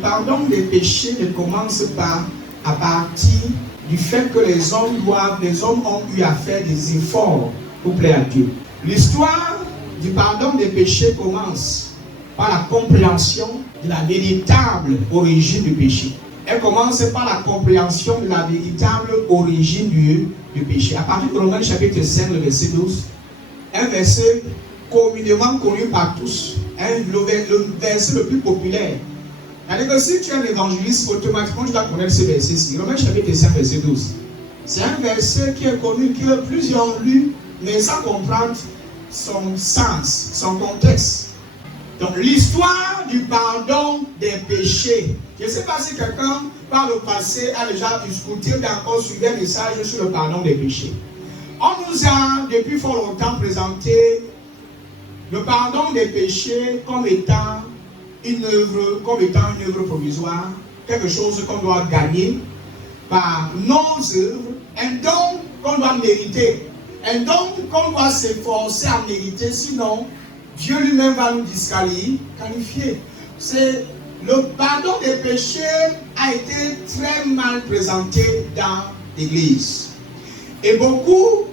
pardon des péchés ne commence pas à partir du fait que les hommes ont eu à faire des efforts pour plaire à Dieu. L'histoire du pardon des péchés commence par la compréhension de la véritable origine du péché. Elle commence par la compréhension de la véritable origine du péché. À partir de Romains chapitre 5, le verset 12, un verset communément connu par tous, le verset le plus populaire. C'est-à-dire que si tu es un évangéliste, automatiquement tu dois connaître ce verset-ci. Romains chapitre 5, verset 12. C'est un verset qui est connu, que plusieurs ont lu, mais sans comprendre son sens, son contexte. Donc l'histoire du pardon des péchés. Je ne sais pas si quelqu'un par le passé a déjà écouté ou suivi un message sur le pardon des péchés. On nous a depuis fort longtemps présenté le pardon des péchés comme étant une œuvre provisoire, quelque chose qu'on doit gagner par nos œuvres, un don qu'on doit mériter, un don qu'on doit s'efforcer à mériter, sinon Dieu lui-même va nous disqualifier. Le pardon des péchés a été très mal présenté dans l'Église. Et beaucoup,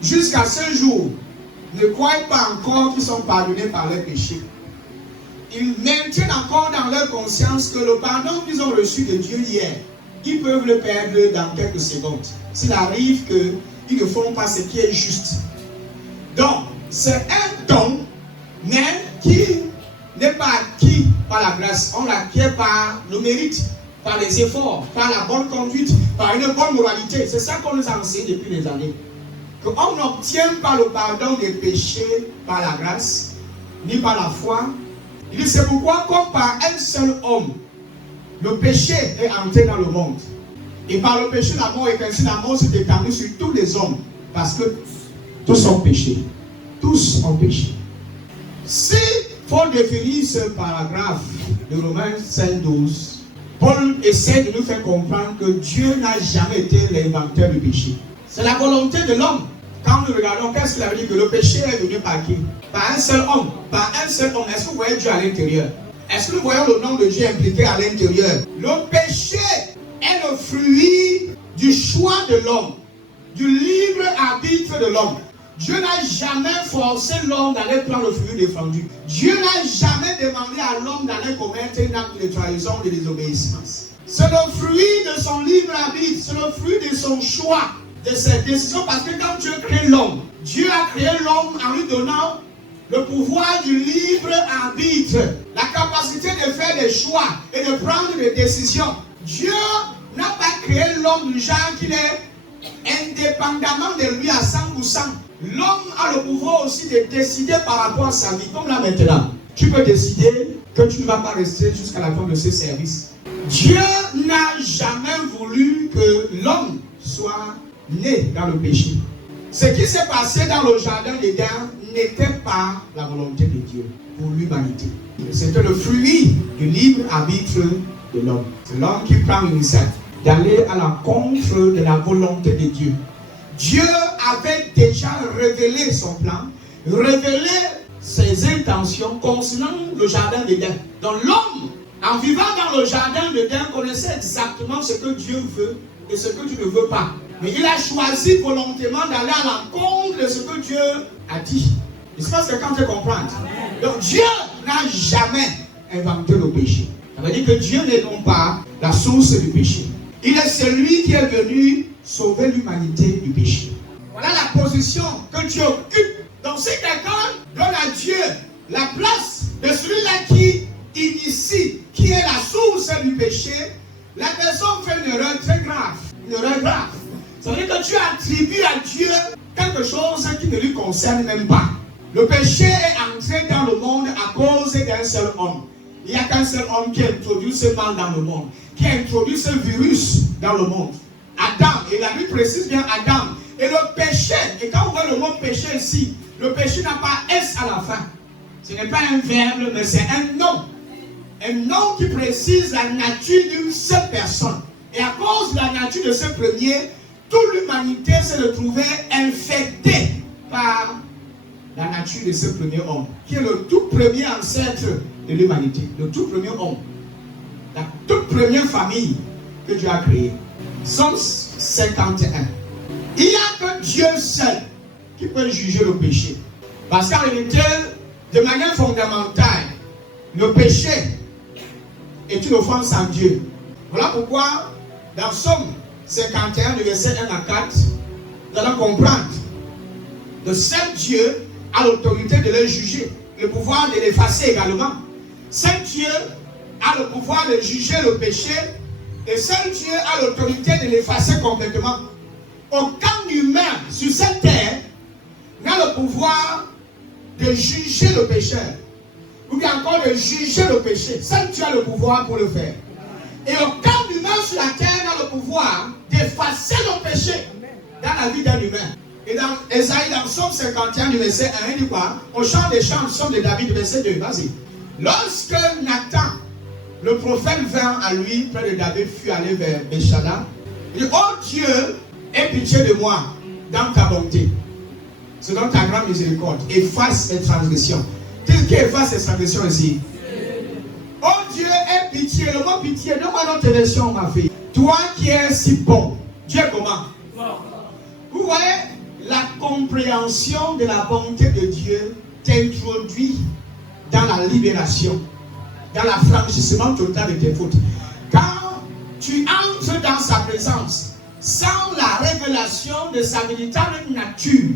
jusqu'à ce jour, ne croient pas encore qu'ils sont pardonnés par leurs péchés. Ils maintiennent encore dans leur conscience que le pardon qu'ils ont reçu de Dieu hier, ils peuvent le perdre dans quelques secondes. S'il arrive qu'ils ne font pas ce qui est juste. Donc, c'est un don, mais qui n'est pas acquis par la grâce. On l'acquiert par le mérite, par les efforts, par la bonne conduite, par une bonne moralité. C'est ça qu'on nous a enseigné depuis des années. Qu'on n'obtient pas le pardon des péchés par la grâce, ni par la foi. Il dit, c'est pourquoi, comme par un seul homme, le péché est entré dans le monde. Et par le péché, la mort est ainsi, la mort s'est étendue sur tous les hommes. Parce que tous ont péché. Tous ont péché. Si Paul définit ce paragraphe de Romains 5:12, Paul essaie de nous faire comprendre que Dieu n'a jamais été l'inventeur du péché. C'est la volonté de l'homme. Quand nous regardons, qu'est-ce qu'il a dit que le péché est venu par qui? Par un seul homme. Par un seul homme. Est-ce que vous voyez Dieu à l'intérieur? Est-ce que nous voyons le nom de Dieu impliqué à l'intérieur? Le péché est le fruit du choix de l'homme, du libre arbitre de l'homme. Dieu n'a jamais forcé l'homme d'aller prendre le fruit défendu. Dieu n'a jamais demandé à l'homme d'aller commettre une acte de trahison et de désobéissance. C'est le fruit de son libre arbitre, c'est le fruit de son choix, de ses décisions, parce que quand Dieu crée l'homme, Dieu a créé l'homme en lui donnant le pouvoir du libre arbitre, la capacité de faire des choix et de prendre des décisions. Dieu n'a pas créé l'homme du genre qu'il est indépendamment de lui à 100%. L'homme a le pouvoir aussi de décider par rapport à sa vie. Comme là maintenant, tu peux décider que tu ne vas pas rester jusqu'à la fin de ce service. Dieu n'a jamais voulu que l'homme soit né dans le péché. Ce qui s'est passé dans le jardin d'Éden n'était pas la volonté de Dieu pour l'humanité. C'était le fruit du libre arbitre de l'homme. C'est l'homme qui prend l'initiative d'aller à l'encontre de la volonté de Dieu. Dieu avait déjà révélé son plan, révélé ses intentions concernant le jardin d'Éden. Donc l'homme, en vivant dans le jardin d'Éden, connaissait exactement ce que Dieu veut et ce que Dieu ne veut pas. Mais il a choisi volontairement d'aller à l'encontre de ce que Dieu a dit. Je pense que quelqu'un peut comprendre. Donc Dieu n'a jamais inventé le péché. Ça veut dire que Dieu n'est non pas la source du péché. Il est celui qui est venu sauver l'humanité du péché. Voilà la position que Dieu occupe. Donc si quelqu'un donne à Dieu la place de celui-là qui initie, qui est la source du péché, la personne fait une erreur très grave. Une erreur grave. Ça veut dire que tu attribues à Dieu quelque chose qui ne lui concerne même pas. Le péché est entré dans le monde à cause d'un seul homme. Il n'y a qu'un seul homme qui a introduit ce mal dans le monde, qui a introduit ce virus dans le monde. Adam, et la Bible précise bien Adam. Et le péché, et quand on voit le mot péché ici, le péché n'a pas S à la fin. Ce n'est pas un verbe, mais c'est un nom. Un nom qui précise la nature d'une seule personne. Et à cause de la nature de ce premier, toute l'humanité se retrouvait infectée par la nature de ce premier homme, qui est le tout premier ancêtre de l'humanité, le tout premier homme. La toute première famille que Dieu a créée. Somme 51. Il n'y a que Dieu seul qui peut juger le péché. Parce qu'en réalité, de manière fondamentale, le péché est une offense à Dieu. Voilà pourquoi, dans Somme 51, du verset 1 à 4, nous allons comprendre que seul Dieu a l'autorité de les juger, le pouvoir de l'effacer également. Seul Dieu a le pouvoir de juger le péché et seul Dieu a l'autorité de l'effacer complètement. Aucun humain sur cette terre n'a le pouvoir de juger le pécheur ou bien encore de juger le péché. Seul Dieu a le pouvoir pour le faire. Et aucun humain sur la terre n'a le pouvoir d'effacer le péché dans la vie d'un humain. Et dans Esaïe, dans Psaume 51, du verset 1, il dit quoi? On chante des chants, Psaume de David, verset 2. Vas-y. Lorsque Nathan, le prophète, vint à lui, près de David, fut allé vers Béchala, il dit, oh Dieu, aie pitié de moi dans ta bonté, selon ta grande miséricorde, efface mes transgressions. Qu'est-ce qui efface les transgressions ici? Oh Dieu, aie pitié. Le mot pitié, donne-moi notre version, ma fille. Toi qui es si bon. Dieu comment? Vous voyez, la compréhension de la bonté de Dieu t'introduit dans la libération, dans l'affranchissement total de tes fautes. Quand tu entres dans sa présence, sans la révélation de sa véritable nature,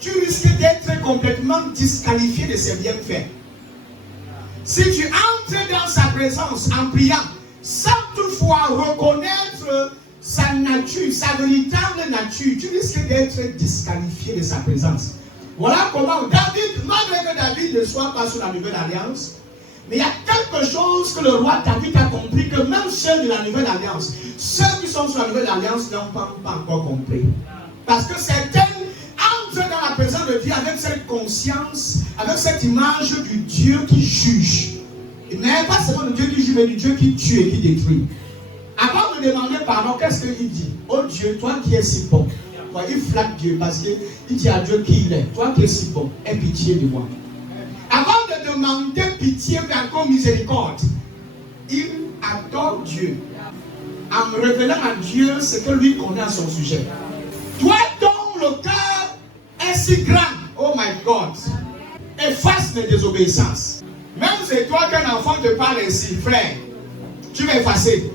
tu risques d'être complètement disqualifié de ses bienfaits. Si tu entres dans sa présence en priant, sans toutefois reconnaître sa nature, sa véritable nature, tu risques d'être disqualifié de sa présence. Voilà comment David, malgré que David ne soit pas sous la nouvelle alliance, mais il y a quelque chose que le roi David a compris, que même ceux de la nouvelle alliance, ceux qui sont sous la nouvelle alliance n'ont pas encore compris. Parce que certains entrent dans la présence de Dieu avec cette conscience, avec cette image du Dieu qui juge. Mais pas seulement du Dieu qui juge, mais du Dieu qui tue et qui détruit. Avant de demander pardon, qu'est-ce qu'il dit? Oh Dieu, toi qui es si bon. Il flatte Dieu parce qu'il dit à Dieu qui il est. Toi qui es si bon, aie pitié de moi. Avant de demander pitié et encore miséricorde, il adore Dieu en me révélant à Dieu ce que lui connaît à son sujet. Toi dont le cœur est si grand, oh my God, efface mes désobéissances. Même c'est toi qu'un enfant te parle ainsi, frère, tu vas effacer.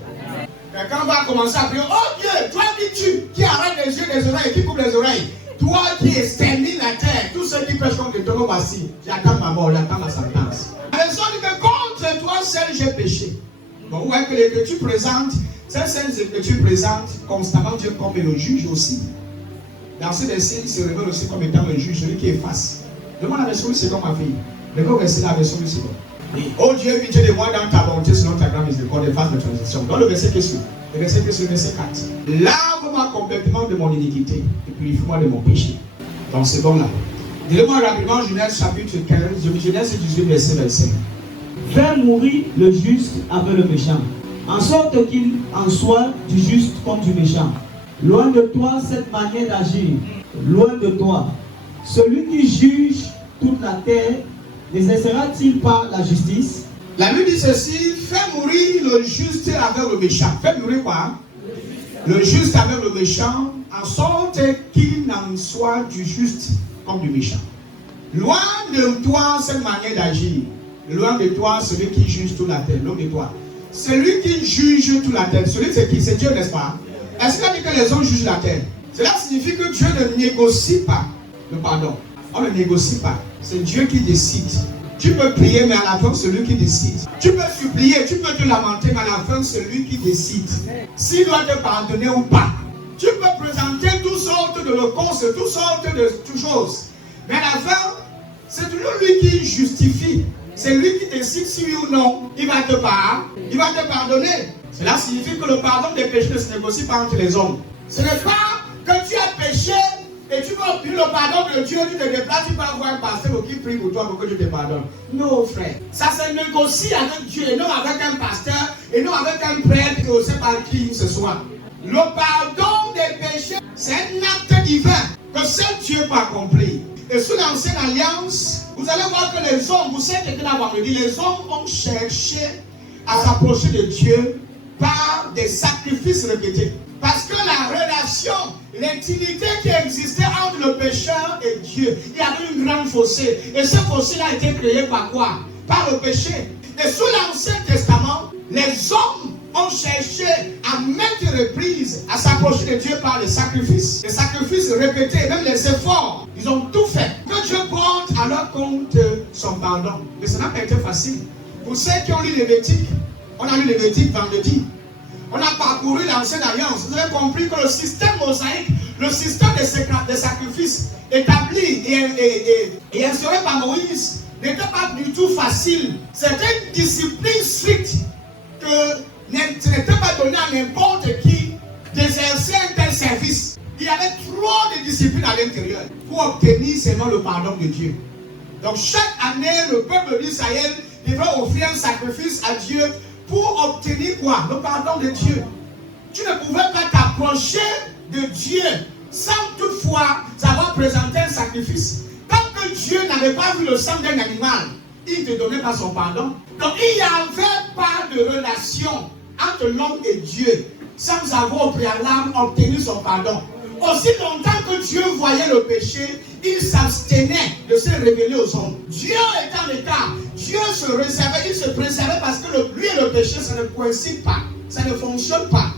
Quelqu'un va commencer à prier, oh Dieu, toi qui arrête les yeux des oreilles, qui coupe les oreilles, toi qui extermine la terre, tous ceux qui prêchent contre toi, voici, j'attends ma mort, j'attends ma sentence. La raison dit que contre toi seul j'ai péché. Donc vous voyez que l'Écriture présente, ces scènes Écritures présentent constamment Dieu comme le juge aussi. Dans ce verset, il se révèle aussi comme étant le juge, celui qui efface. Demande la version du second, ma fille. Le gars verset la version du second. Oh Dieu, pitié de moi dans ta bonté, selon ta grande miséricorde, efface mes transgressions. Dans le verset qui suit, le verset qui suit, le verset 4. Lave-moi complètement de mon iniquité et purifie-moi de mon péché. Donc c'est bon là. Dis-le-moi rapidement, Genèse chapitre 15, Genèse 18, verset 25. Faire mourir le juste avec le méchant, en sorte qu'il en soit du juste comme du méchant. Loin de toi cette manière d'agir, loin de toi. Celui qui juge toute la terre, n'exercera-t-il pas la justice? La Bible dit ceci, fais mourir le juste avec le méchant. Fais mourir quoi? Le juste avec le méchant, en sorte qu'il n'en soit du juste comme du méchant. Loin de toi cette manière d'agir. Loin de toi celui qui juge toute la terre. Loin de toi. Celui qui juge toute la terre. Celui c'est qui? C'est Dieu, n'est-ce pas? Est-ce qu'il a dit que les hommes jugent la terre? Cela signifie que Dieu ne négocie pas le pardon. On ne négocie pas. C'est Dieu qui décide. Tu peux prier, mais à la fin, c'est lui qui décide. Tu peux supplier, tu peux te lamenter, mais à la fin, c'est lui qui décide. S'il doit te pardonner ou pas. Tu peux présenter toutes sortes de holocauste, toutes sortes de choses. Mais à la fin, c'est toujours lui qui justifie. C'est lui qui décide si oui ou non il va te pardonner. Cela signifie que le pardon des péchés ne se négocie pas entre les hommes. Ce n'est pas que tu as péché et tu vas obtenir le pardon de Dieu, tu te déplaces, tu vas voir un pasteur qui prie pour toi pour que Dieu te pardonne. Non, frère. Ça se négocie avec Dieu et non avec un pasteur et non avec un prêtre et on ne sait pas qui ce soit. Le pardon des péchés, c'est un acte divin que seul Dieu peut accomplir. Et sous l'ancienne alliance, vous allez voir que les hommes, vous savez que les hommes ont cherché à s'approcher de Dieu par des sacrifices répétés. Parce que la relation, l'intimité qui existait entre le pécheur et Dieu, il y avait une grande fossé. Et ce fossé a été créé par quoi? Par le péché. Et sous l'Ancien Testament, les hommes ont cherché à maintes reprises à s'approcher de Dieu par les sacrifices répétés, même les efforts. Ils ont tout fait. Que Dieu porte à leur compte son pardon. Mais ça n'a pas été facile. Pour ceux qui ont lu Lévitique, on a lu Lévitique vendredi. On a parcouru l'Ancienne Alliance. Vous avez compris que le système mosaïque, le système des sacrifices établi et instauré par Moïse n'était pas du tout facile. C'était une discipline stricte que n'était pas donnée à n'importe qui d'exercer un tel service. Il y avait trop de discipline à l'intérieur pour obtenir seulement le pardon de Dieu. Donc chaque année, le peuple d'Israël devait offrir un sacrifice à Dieu pour obtenir quoi? Le pardon de Dieu. Tu ne pouvais pas t'approcher de Dieu sans toutefois avoir présenté un sacrifice. Tant que Dieu n'avait pas vu le sang d'un animal, il ne te donnait pas son pardon. Donc il n'y avait pas de relation entre l'homme et Dieu sans avoir au préalable obtenu son pardon. Aussi longtemps que Dieu voyait le péché, il s'abstenait de se révéler aux hommes. Dieu est en état. Dieu se réservait, il se préservait parce que lui et le péché, ça ne coïncide pas. Ça ne fonctionne pas.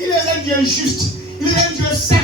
Il est un Dieu juste. Il est un Dieu saint.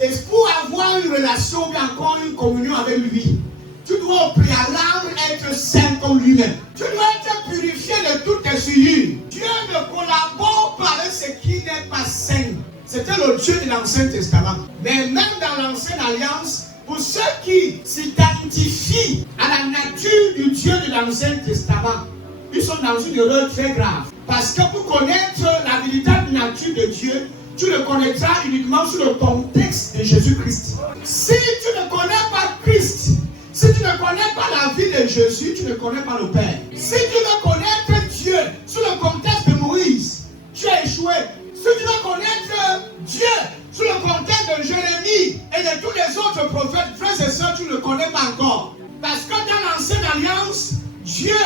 Et pour avoir une relation ou encore une communion avec lui, tu dois au préalable être saint comme lui-même. Tu dois être purifié de toutes tes souillures. Dieu ne collabore pas avec ce qui n'est pas saint. C'était le Dieu de l'Ancien Testament. Mais même dans l'Ancienne Alliance, pour ceux qui s'identifient à la nature du Dieu de l'Ancien Testament, ils sont dans une erreur très grave. Parce que pour connaître la véritable nature de Dieu, tu le connaîtras uniquement sur le contexte de Jésus-Christ. Si tu ne connais pas Christ, si tu ne connais pas la vie de Jésus, tu ne connais pas le Père. Si tu veux connaître Dieu sur le contexte de Moïse, tu as échoué. Si tu veux connaître Dieu sur le contexte de Jérémie et de tous les autres prophètes, frères et sœurs, tu ne le connais pas encore. Parce que dans l'Ancienne Alliance, Dieu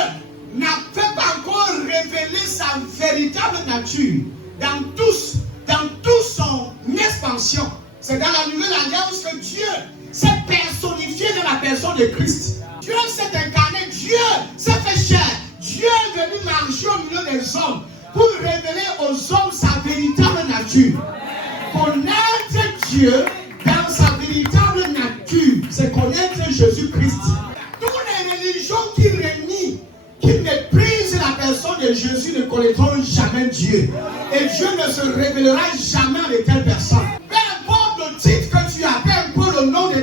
n'a fait pas encore révéler sa véritable nature dans toute son expansion. C'est dans la Nouvelle Alliance que Dieu s'est personnifié dans la personne de Christ. Dieu s'est incarné, Dieu s'est fait chair. Dieu est venu marcher au milieu des hommes pour révéler aux hommes sa véritable nature. Connaître Dieu dans sa véritable nature, c'est connaître Jésus-Christ. Toutes les religions qui renient, qui méprisent la personne de Jésus ne connaîtront jamais Dieu. Et Dieu ne se révélera jamais à de telles personnes. Peu importe le titre que tu as, peu importe le nom de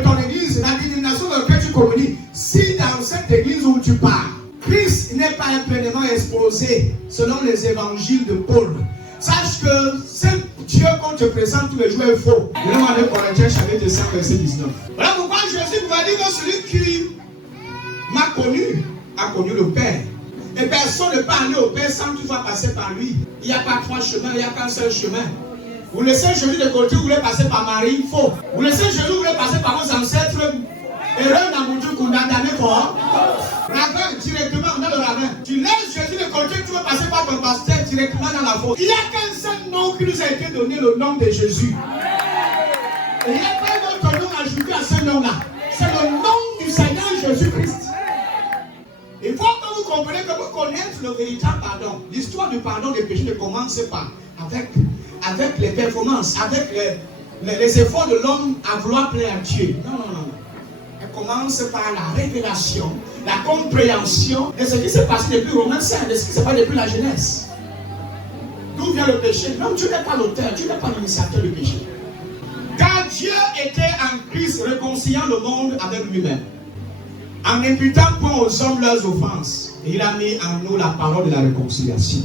ton église, la dénomination dans laquelle tu communies, si dans cette église où tu pars, Christ n'est pas pleinement exposé selon les évangiles de Paul, sache que ce Dieu qu'on te présente tous les jours est faux. Le nom de Corinthiens chapitre 5 verset 19. Voilà pourquoi Jésus pouvait dire que celui qui m'a connu a connu le Père. Et personne ne peut aller au Père sans toutefois passer par lui. Il n'y a pas trois chemins, il n'y a qu'un seul chemin. Vous laissez Jésus de côté, vous voulez passer par Marie, faux. Vous laissez Jésus, vous voulez passer par vos ancêtres. Erreur dans mon Dieu condamné fort. Rabbin, directement dans le rabbin. Tu laisses Jésus de côté, tu veux passer par ton pasteur directement dans la faute. Il n'y a qu'un seul nom qui nous a été donné, le nom de Jésus. Il n'y a pas d'autre nom ajouté à ce nom-là. C'est le nom du Seigneur Jésus-Christ. Il faut que vous compreniez que vous connaissez le véritable pardon. L'histoire du pardon des péchés ne commence pas avec les performances, avec les efforts de l'homme à vouloir plaire à Dieu. Non. Elle commence par la révélation, la compréhension de ce qui s'est passé depuis Romains 5, de ce qui s'est passé depuis la Genèse. D'où vient le péché? Non, tu n'es pas l'auteur, tu n'es pas l'initiateur du péché. Car Dieu était en Christ réconciliant le monde avec lui-même, en imputant point aux hommes leurs offenses. Et il a mis en nous la parole de la réconciliation.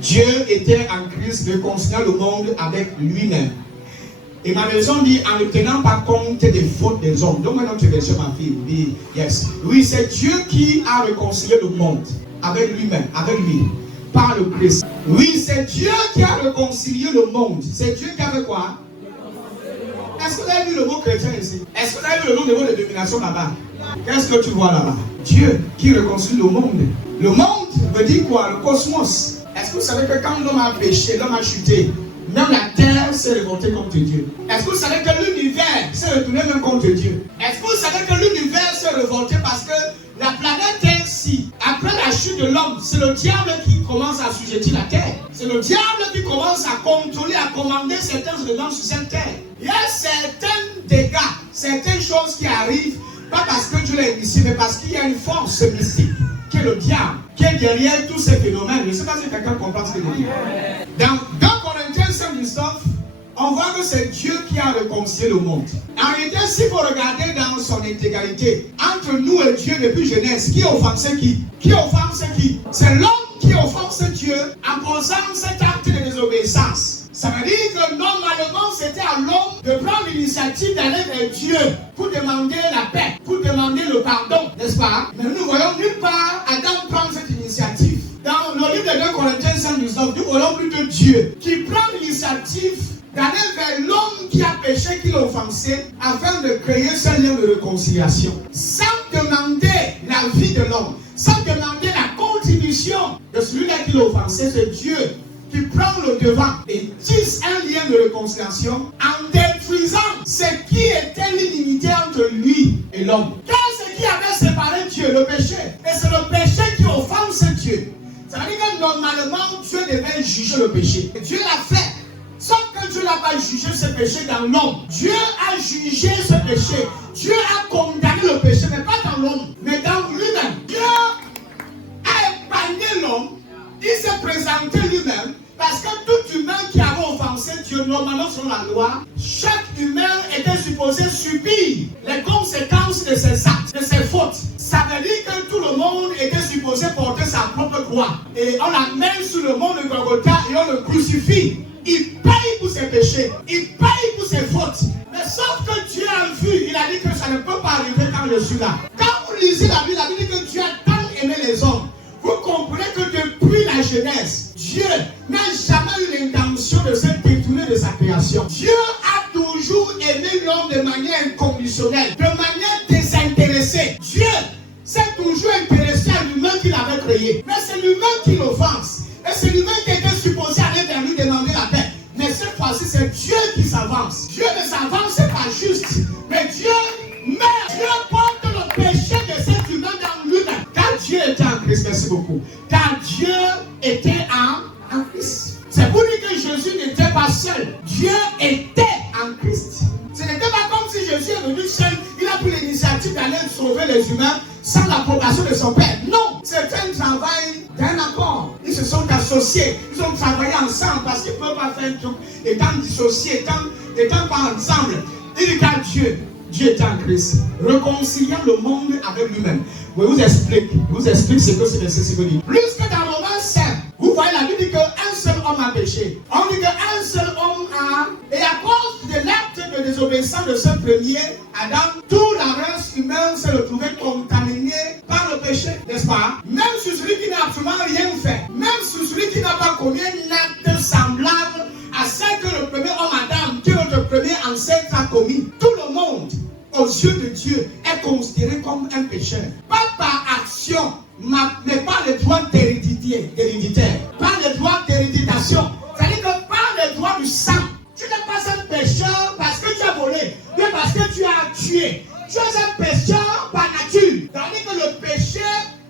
Dieu était en Christ réconciliant le monde avec lui-même. Et ma maison dit en ne tenant pas compte des fautes des hommes. Donc maintenant tu version ma fille. Dit yes. Oui, c'est Dieu qui a réconcilié le monde avec lui-même, avec lui, par le Christ. Oui, c'est Dieu qui a réconcilié le monde. C'est Dieu qui a fait quoi? Est-ce que vous avez vu le mot chrétien ici? Est-ce que vous avez vu le nom de vos dénominations là-bas? Qu'est-ce que tu vois là-bas? Dieu qui réconcilie le monde. Le monde veut dire quoi? Le cosmos. Est-ce que vous savez que quand l'homme a péché, l'homme a chuté, même la terre s'est révoltée contre Dieu? Est-ce que vous savez que l'univers s'est retourné même contre Dieu? Est-ce que vous savez que l'univers s'est révolté parce que la planète Terre-ci, après la chute de l'homme, c'est le diable qui commence à assujettir la terre. C'est le diable qui commence à contrôler, à commander certains éléments sur cette terre. Il y a certains dégâts, certaines choses qui arrivent, pas parce que Dieu l'a initié, mais parce qu'il y a une force mystique qui est le diable, qui est derrière tous ces phénomènes. Je ne sais pas si quelqu'un comprend ce que je dis. Dans 2 Corinthiens 5:19, on voit que c'est Dieu qui a réconcilié le monde. En réalité, si vous regardez dans son intégralité, entre nous et Dieu depuis Genèse, qui offense qui? Qui offense qui? C'est l'homme qui offense Dieu en causant cet acte de désobéissance. Ça veut dire que normalement, c'était à l'homme de prendre l'initiative d'aller vers Dieu pour demander la paix, pour demander le pardon, n'est-ce pas? Mais nous voyons nulle part Adam prendre cette initiative. Dans le livre de 2 Corinthiens 5:19, nous voyons plutôt Dieu qui prend l'initiative d'aller vers l'homme qui a péché, qui l'a offensé, afin de créer ce lien de réconciliation. Sans demander la vie de l'homme, sans demander la contribution de celui-là qui l'a offensé, c'est Dieu qui prend le devant et tisse un lien de réconciliation en détruisant ce qui était l'inimité entre lui et l'homme. Car ce qui avait séparé Dieu, le péché, et c'est le péché qui offense Dieu. Ça veut dire que normalement, Dieu devait juger le péché. Et Dieu l'a fait. Sauf que Dieu n'a pas jugé ce péché dans l'homme. Dieu a jugé ce péché. Dieu a condamné le péché, mais pas dans l'homme, mais dans lui-même. Dieu a épargné l'homme. Il s'est présenté lui-même parce que tout humain qui avait offensé Dieu, normalement selon la loi, chaque humain était supposé subir les conséquences de ses actes, de ses fautes. Ça veut dire que tout le monde était supposé porter sa propre croix. Et on la met sur le mont de Golgotha et on le crucifie. Il paye pour ses péchés, il paye pour ses fautes. Mais sauf que Dieu a vu, il a dit que ça ne peut pas arriver quand je suis là. Quand vous lisez la Bible dit que Dieu a tant aimé les hommes. Vous comprenez que depuis la Genèse, Dieu n'a jamais eu l'intention de se détourner de sa création. Dieu a toujours aimé l'homme de manière inconditionnelle, de manière désintéressée. Dieu s'est toujours intéressé à l'humain qu'il avait créé. Mais c'est l'humain qui l'offense. Et c'est l'humain qui était supposé aller vers lui demander la paix. Mais cette fois-ci, c'est Dieu qui s'avance. Dieu ne s'avance pas juste. Mais Dieu porte le péché de cet humain dans lui-même. Car Dieu était en Christ, merci beaucoup. Car Dieu était en Christ. C'est pour dire que Jésus n'était pas seul. Dieu était en Christ. Ce n'était pas comme si Jésus est venu seul. Il a pris l'initiative d'aller sauver les humains sans l'approbation de son Père. Non, c'est un travail d'un accord. Ils se sont associés. Ils ont travaillé ensemble parce qu'ils ne peuvent pas faire un truc étant dissociés, étant pas ensemble. Il dit qu'à Dieu était en Christ, réconciliant le monde avec lui-même. Je vous explique ce que c'est verset veut dire. Plus que dans Romains 5, vous voyez la Bible dit qu'un seul homme a péché. On dit qu'un seul homme a, et à cause de l'acte de désobéissance de ce premier, Adam, toute la race humaine s'est retrouvée contaminée par le péché, n'est-ce pas? Même sur celui qui n'a absolument rien fait, même sur celui qui n'a pas commis un acte semblable à ce que le premier homme Adam, que notre premier ancêtre a commis. Tout le monde, aux yeux de Dieu, est considéré comme un pécheur. Pas par action, mais par les droits héréditaires, par les droits d'héréditation. C'est-à-dire que par les droits du sang. Tu n'es pas un pécheur parce que tu as volé, mais parce que tu as tué. Tu es un pécheur par nature. C'est-à-dire que le péché,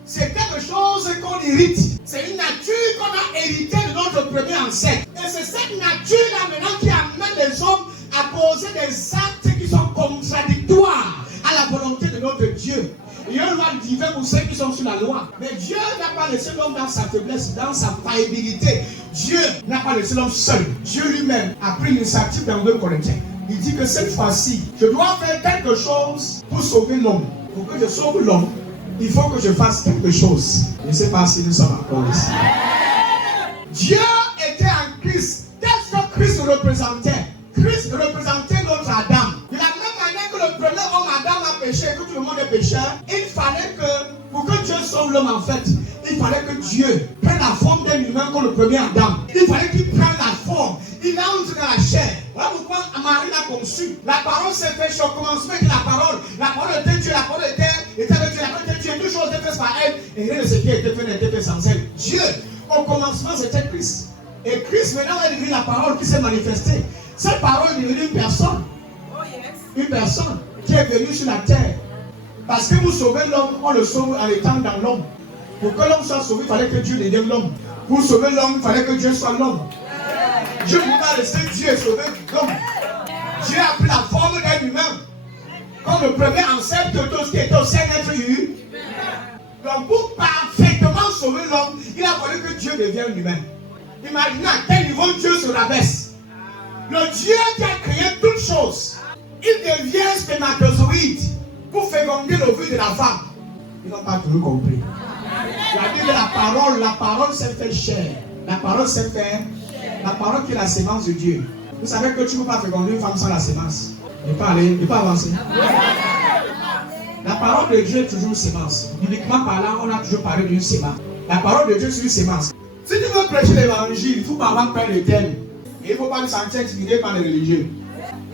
c'est quelque chose qu'on hérite. C'est une nature qu'on a héritée de notre premier ancêtre. Et c'est cette nature-là maintenant qui amène les hommes à poser des actes qui sont contradictoires à la volonté de notre Dieu. Il y a une loi divine pour ceux qui sont sous la loi. Mais Dieu n'a pas laissé l'homme dans sa faiblesse, dans sa faillibilité. Dieu n'a pas laissé l'homme seul. Dieu lui-même a pris l'initiative dans 2 Corinthiens. Il dit que cette fois-ci, je dois faire quelque chose pour sauver l'homme. Pour que je sauve l'homme, il faut que je fasse quelque chose. Je ne sais pas si nous sommes encore ici. Dieu était en Christ. Qu'est-ce que Christ représentait? Christ représentait notre Adam. De la même manière que le premier homme Adam a péché et que tout le monde est pécheur, il fallait que, pour que Dieu sauve l'homme en fait, il fallait que Dieu prenne la forme d'un humain comme le premier Adam. Il fallait qu'il prenne la forme. Il entre dans la chair. Voilà pourquoi quand Marie l'a conçu, la parole s'est faite au commencement était la parole. La parole était Dieu, la parole était avec Dieu, la parole était Dieu, toutes choses étaient faites par elle. Et rien de ce qui était fait n'était fait sans elle. Dieu, au commencement, c'était Christ. Et Christ maintenant est devenu la parole qui s'est manifestée. Cette parole est devenue une personne. Une personne qui est venue sur la terre. Parce que vous sauvez l'homme, on le sauve en étant dans l'homme. Pour que l'homme soit sauvé, il fallait que Dieu devienne l'homme. Pour sauver l'homme, il fallait que Dieu soit l'homme. Dieu ne peut pas laisser Dieu sauver l'homme. Dieu a pris la forme d'un humain. Comme le premier ancêtre de tout ce qui était au sein d'être humain. Donc pour parfaitement sauver l'homme, il a fallu que Dieu devienne humain. Imaginez à quel niveau Dieu se rabaisse. Le Dieu qui a créé toutes choses, il devient spermatozoïde pour féconder l'ovule de la femme. Ils n'ont pas toujours compris. La Bible, la parole s'est fait chair. La parole s'est fait. La parole qui est la sémence de Dieu. Vous savez que tu ne peux pas féconder une femme sans la sémence. Ne pas aller, ne pas avancer. La parole de Dieu est toujours une sémence. Bibliquement parlant, on a toujours parlé d'une sémence. La parole de Dieu est une sémence. Si tu veux prêcher l'évangile, il faut pas avoir peur de thème. Et il ne faut pas se sentir intimidé par les religieux.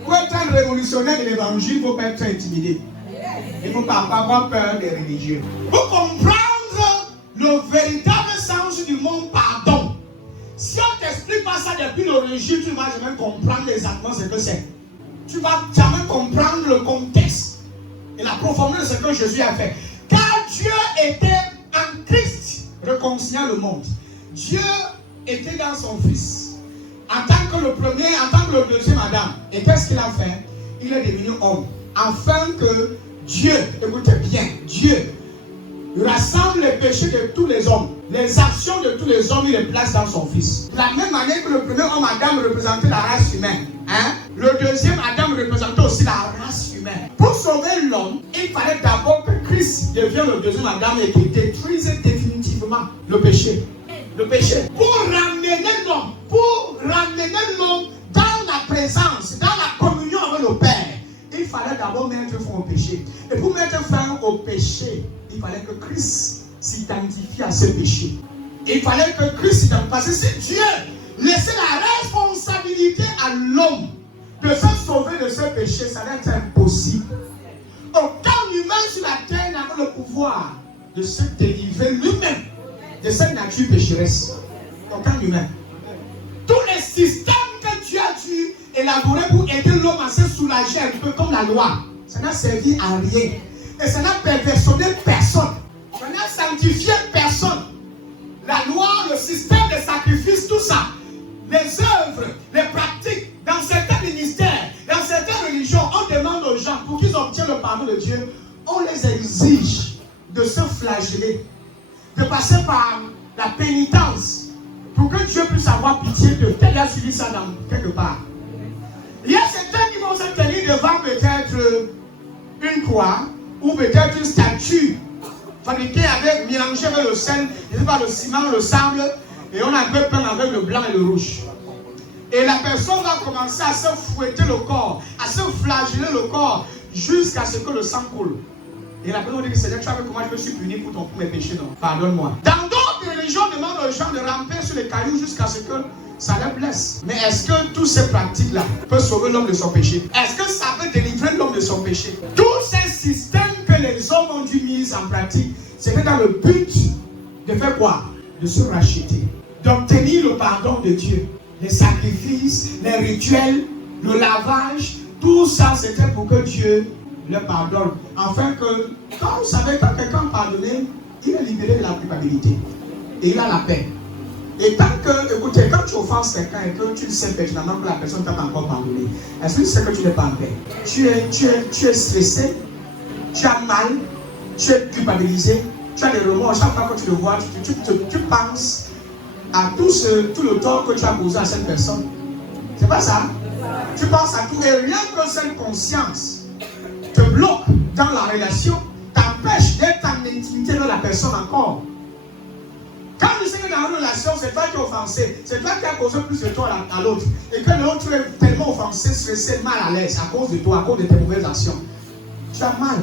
Pour être un révolutionnaire de l'évangile, il ne faut pas être intimidé. Il ne faut pas avoir peur des religieux. Pour comprendre le véritable sens du mot pardon, si on ne t'explique pas ça depuis l'origine, tu ne vas jamais comprendre exactement ce que c'est. Tu ne vas jamais comprendre le contexte et la profondeur de ce que Jésus a fait. Car Dieu était en Christ réconciliant le monde. Dieu était dans son Fils. En tant que le premier, en tant que le deuxième Adam. Et qu'est-ce qu'il a fait? Il est devenu homme. Afin que Dieu, écoutez bien, Dieu rassemble les péchés de tous les hommes. Les actions de tous les hommes, il les place dans son Fils. De la même manière que le premier homme Adam représentait la race humaine. Le deuxième Adam représentait aussi la race humaine. Pour sauver l'homme, il fallait d'abord que Christ devienne le deuxième Adam et qu'il détruise définitivement le péché. Le péché. Pour ramener l'homme dans la présence, dans la communion avec le Père, il fallait d'abord mettre fin au péché. Et pour mettre fin au péché, il fallait que Christ s'identifie à ce péché. Il fallait que Christ s'identifie. Parce que si Dieu laissait la responsabilité à l'homme de se sauver de ce péché, ça allait être impossible. Aucun humain sur la terre n'avait le pouvoir de se délivrer lui-même de cette nature pécheresse. Aucun humain. Tous les systèmes que Dieu a dû élaborer pour aider l'homme à se soulager un peu comme la loi, ça n'a servi à rien. Et ça n'a perversionné personne. Ça n'a sanctifié personne. La loi, le système de sacrifice, tout ça, les œuvres, les pratiques, dans certains ministères, dans certaines religions, on demande aux gens, pour qu'ils obtiennent le pardon de Dieu, on les exige de se flageller, de passer par la pénitence, pour que Dieu puisse avoir pitié d'eux. Quelqu'un a suivi ça dans quelque part. Il y a certains qui vont se tenir devant peut-être une croix, ou peut-être une statue fabriquée avec, mélangée avec le sel, je ne sais pas, le ciment, le sable, et on a un peu peint avec le blanc et le rouge. Et la personne va commencer à se fouetter le corps, à se flageller le corps, jusqu'à ce que le sang coule. Et la personne dit que Seigneur, tu sais comment je me suis puni pour mes péchés, non? Pardonne-moi. Dans d'autres religions, on demande aux gens de ramper sur les cailloux jusqu'à ce que ça les blesse. Mais est-ce que toutes ces pratiques-là peuvent sauver l'homme de son péché? Est-ce que ça peut délivrer l'homme de son péché? Tous ces systèmes que les hommes ont dû mettre en pratique, c'était dans le but de faire quoi? De se racheter, d'obtenir le pardon de Dieu. Les sacrifices, les rituels, le lavage, tout ça c'était pour que Dieu le pardonne. Afin que, quand vous savez, quand quelqu'un pardonné, il est libéré de la culpabilité. Et il a la paix. Et tant que, écoutez, quand tu offenses quelqu'un et que tu sais pertinemment que la personne ne t'a pas encore pardonné, est-ce que tu sais que tu n'es pas en paix? Tu es stressé, tu as mal, tu es culpabilisé, tu as des remords. Chaque fois que tu le vois, tu penses à tout le tort que tu as causé à cette personne. C'est pas ça? Tu penses à tout et rien que cette conscience te bloque dans la relation, t'empêche d'être en intimité de la personne encore. Quand tu sais que dans une relation, c'est toi qui es offensé, c'est toi qui as causé plus de toi à l'autre, et que l'autre est tellement offensé, stressé, mal à l'aise à cause de toi, à cause de tes mauvaises actions, tu as mal.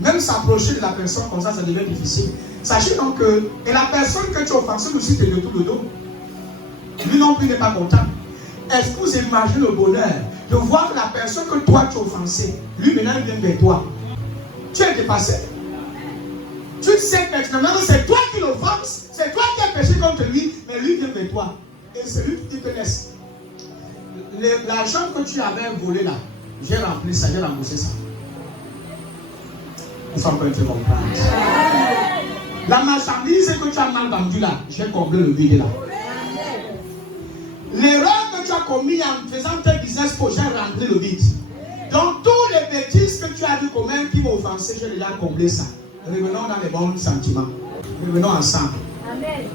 Même s'approcher de la personne comme ça devient difficile. Sachez donc que, et la personne que tu as offensée aussi te retourne le dos. Lui non plus n'est pas content. Est-ce que vous imaginez le bonheur de voir la personne que toi tu as offensée, lui maintenant il vient vers toi. Tu es dépassé. Tu sais maintenant que c'est toi qui l'offenses, c'est toi qui as péché contre lui, mais lui vient vers toi. Et c'est lui qui te laisse. L'argent que tu avais volé là, j'ai rempli ça, j'ai remboursé ça. Ils sont en train de te comprendre. La marchandise que tu as mal vendue là, j'ai comblé le vide là. L'erreur que tu as commise en faisant tes business pour j'ai rempli le vide. Donc tous les bêtises que tu as dû commettre qui m'ont offensé, j'ai déjà comblé ça. Revenons dans les bons sentiments. Revenons ensemble. Amen.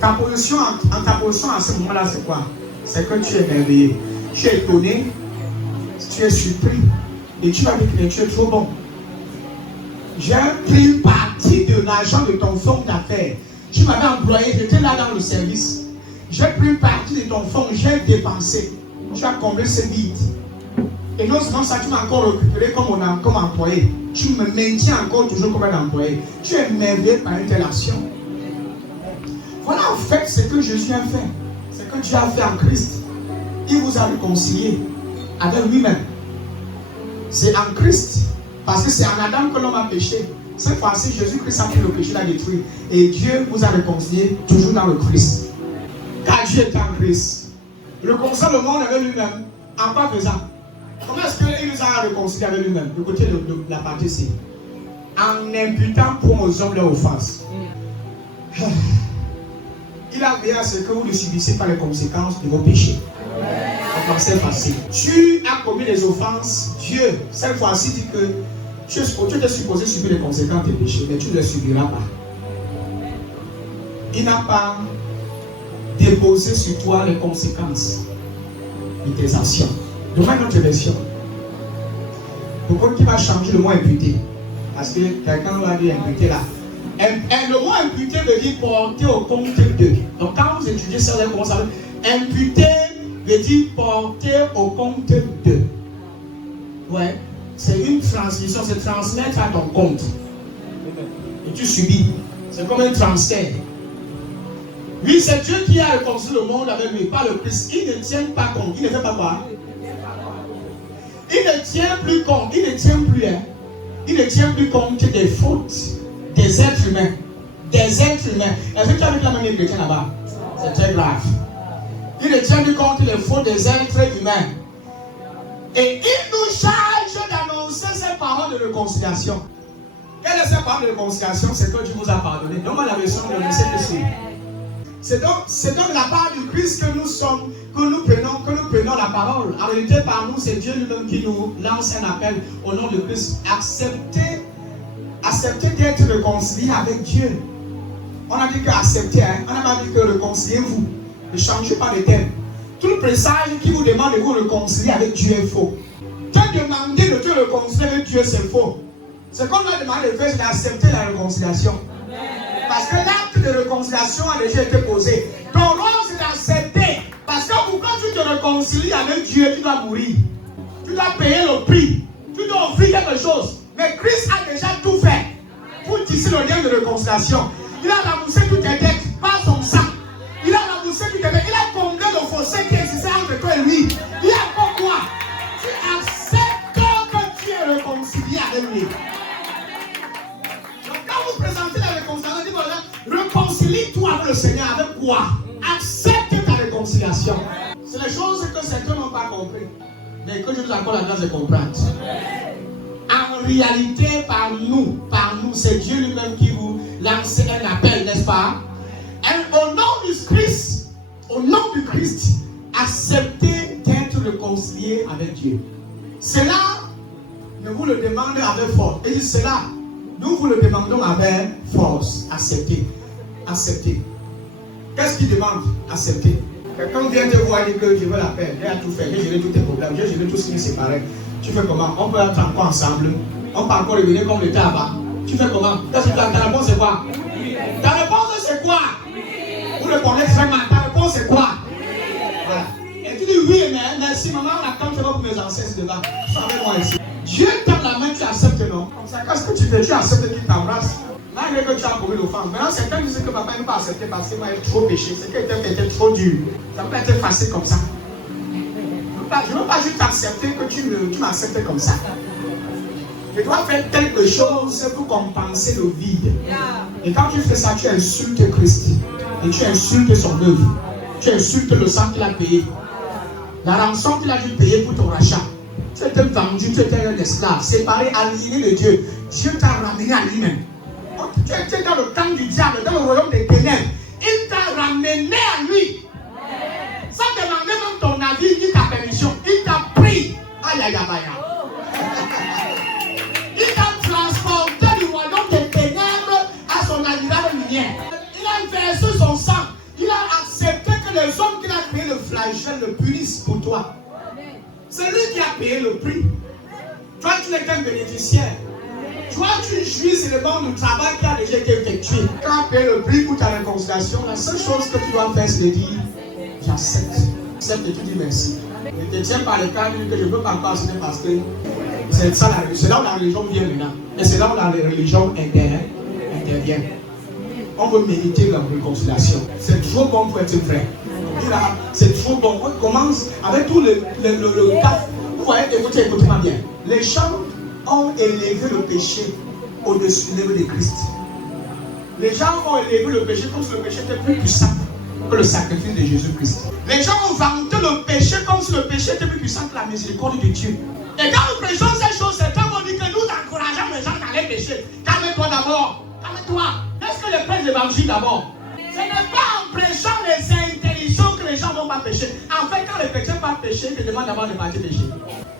Ta position ta position à ce moment-là, c'est quoi? C'est que tu es merveilleux. Tu es étonné, tu es surpris. Et tu vas dire que tu es trop bon. J'ai pris une partie de l'argent de ton fonds d'affaires. Tu m'avais employé, j'étais là dans le service. J'ai pris une partie de ton fonds, j'ai dépensé. Tu as comblé ce vide. Et non seulement ça, tu m'as encore récupéré comme employé. Tu me maintiens encore toujours comme un employé. Tu es merveilleux par une telle action. Voilà en fait ce que Jésus a fait. Ce que Dieu a fait en Christ. Il vous a réconcilié avec lui-même. C'est en Christ. Parce que c'est en Adam que l'homme a péché. Cette fois-ci, Jésus-Christ a pris le péché, l'a détruit. Et Dieu vous a réconcilié toujours dans le Christ. Car Dieu est en Christ. Réconcilier le monde avec lui-même. En quoi faisant? Comment est-ce qu'il nous a réconcilié avec lui-même? Le côté de la partie C. En imputant pour aux hommes leurs offenses. Il a veillé à ce que vous ne subissiez pas les conséquences de vos péchés. C'est facile. Tu as commis des offenses. Dieu, cette fois-ci, dit que tu es supposé subir les conséquences des péchés, mais tu ne les subiras pas. Il n'a pas déposé sur toi les conséquences de tes actions. Demande notre version. Pourquoi qui va changer le mot imputé? Parce que quelqu'un va dire imputé là. Le mot imputé veut dire porter au compte de. Donc quand vous étudiez ça, vous allez commencer à imputer veut dire porter au compte de. Ouais. C'est une transmission, c'est transmettre à ton compte. Et tu subis. C'est comme un transfert. Oui, c'est Dieu qui a réconcilié le monde avec lui, pas le Christ. Il ne tient pas compte. Il ne fait pas quoi? Il ne tient plus compte. Il ne tient plus. Il ne tient plus compte des fautes des êtres humains. Des êtres humains. Est-ce que tu as vu la manière chrétienne là-bas? C'est très grave. Il ne tient plus compte des fautes des êtres humains. Et il nous charge d'annoncer ces paroles de réconciliation. Quelle est cette parole de réconciliation? C'est que Dieu vous a pardonné. Donne-moi la version de verset ici. C'est donc de la part du Christ que nous prenons la parole. En réalité, par nous, c'est Dieu lui-même qui nous lance un appel au nom de Christ. Acceptez d'être réconcilié avec Dieu. On a dit qu'accepter, on n'a pas dit que réconciliez-vous. Ne changez pas de thème. Tout le présage qui vous demande de vous réconcilier avec Dieu est faux. Te demander de te réconcilier avec Dieu, c'est faux. Ce qu'on a demandé de faire, c'est d'accepter la réconciliation. Parce que l'acte de réconciliation a déjà été posé. Ton rôle, c'est d'accepter. Parce que quand tu te réconcilies avec Dieu, tu dois mourir. Tu dois payer le prix. Tu dois offrir quelque chose. Mais Christ a déjà tout fait pour tisser le lien de réconciliation. Il a remboursé toutes tes dettes par son sang. Il a remboursé toutes tes dettes. Il a comblé le fossé qui existait entre toi et lui. Il y a pourquoi tu acceptes que tu es réconcilié avec lui. Donc quand vous présentez la réconciliation, dites voilà, réconcilie-toi avec le Seigneur. Avec quoi? Accepte ta réconciliation. C'est les choses que certains n'ont pas compris. Mais que Dieu nous accorde la grâce de comprendre. En réalité, par nous, c'est Dieu lui-même qui vous lance un appel, n'est-ce pas? Et au nom du Christ, acceptez d'être réconcilié avec Dieu. Cela, nous vous le demandons avec force. Et cela, nous vous le demandons avec force. Acceptez. Acceptez. Qu'est-ce qu'il demande? Accepter. Quelqu'un vient te voir et dire que je veux la paix, j'ai tout fait, j'ai géré tous tes problèmes, j'ai géré tout ce qui nous séparait. Tu fais comment? On peut être encore ensemble. On peut encore revenir comme on était avant. Tu fais comment? Ta réponse c'est quoi? Ta réponse c'est quoi? Vous le connaissez vraiment. Ta réponse c'est quoi? Voilà. Et tu dis oui, mais merci maman, on attend que pour mes ancêtres devant. Tu avec moi ici. Dieu tend la main, tu acceptes non? Comme ça, qu'est-ce que tu fais? Tu acceptes qu'il t'embrasse. Malgré que tu as commis l'offense. Maintenant, certains disent que papa n'a pas accepté parce qu'il m'a trop péché. C'est qu'il était trop dur. Ça ne peut pas être facile comme ça. Je ne veux pas juste accepter que tu m'acceptes comme ça. Je dois faire quelque chose pour compenser le vide. Et quand tu fais ça, tu insultes Christ. Et tu insultes son œuvre. Tu insultes le sang qu'il a payé. La rançon qu'il a dû payer pour ton rachat. Tu étais vendu, tu étais un esclave, séparé, aliéné de Dieu. Dieu t'a ramené à lui-même. Tu étais dans le camp du diable, dans le royaume des ténèbres. Il t'a ramené à lui. Sans demander même ton avis ni ta permission. Il t'a pris. Aïe aïe aïe aïe. Il t'a transporté du royaume des ténèbres à son admirable lumière. Il a versé son sang. Il a accepté que les hommes qu'il a créés le flagelle le punissent pour toi. C'est lui qui a payé le prix. Toi, tu n'es qu'un bénéficiaire. Toi, tu jouis seulement du travail qui a déjà été effectué. Quand tu as payé le prix pour ta réconciliation, la seule chose que tu dois faire, c'est de dire j'accepte. Accepte et tu dis merci. Ne te tiens par les cannes que je ne peux pas passer parce que c'est là où la religion vient maintenant. Et c'est là où la religion intervient. On veut mériter la réconciliation. C'est trop bon pour être vrai. C'est trop bon. On commence avec tout le cas. Vous voyez, écoutez-moi bien. Les gens ont élevé le péché au-dessus de l'œuvre de Christ. Les gens ont élevé le péché comme si le péché était plus puissant que le sacrifice de Jésus-Christ. Les gens ont vanté le péché comme si le péché était plus puissant que la miséricorde de Dieu. Et quand nous prêchons ces choses, certains vont dire que nous encourageons les gens d'aller pécher. Calme-toi d'abord. Calme-toi. Est-ce que les prêches l'évangile d'abord? Ce n'est pas en prêchant les intelligents que les gens ne vont pas pécher. En fait, quand les pécheurs ne vont pas pécher, ils te demandent d'abord de partir pécher.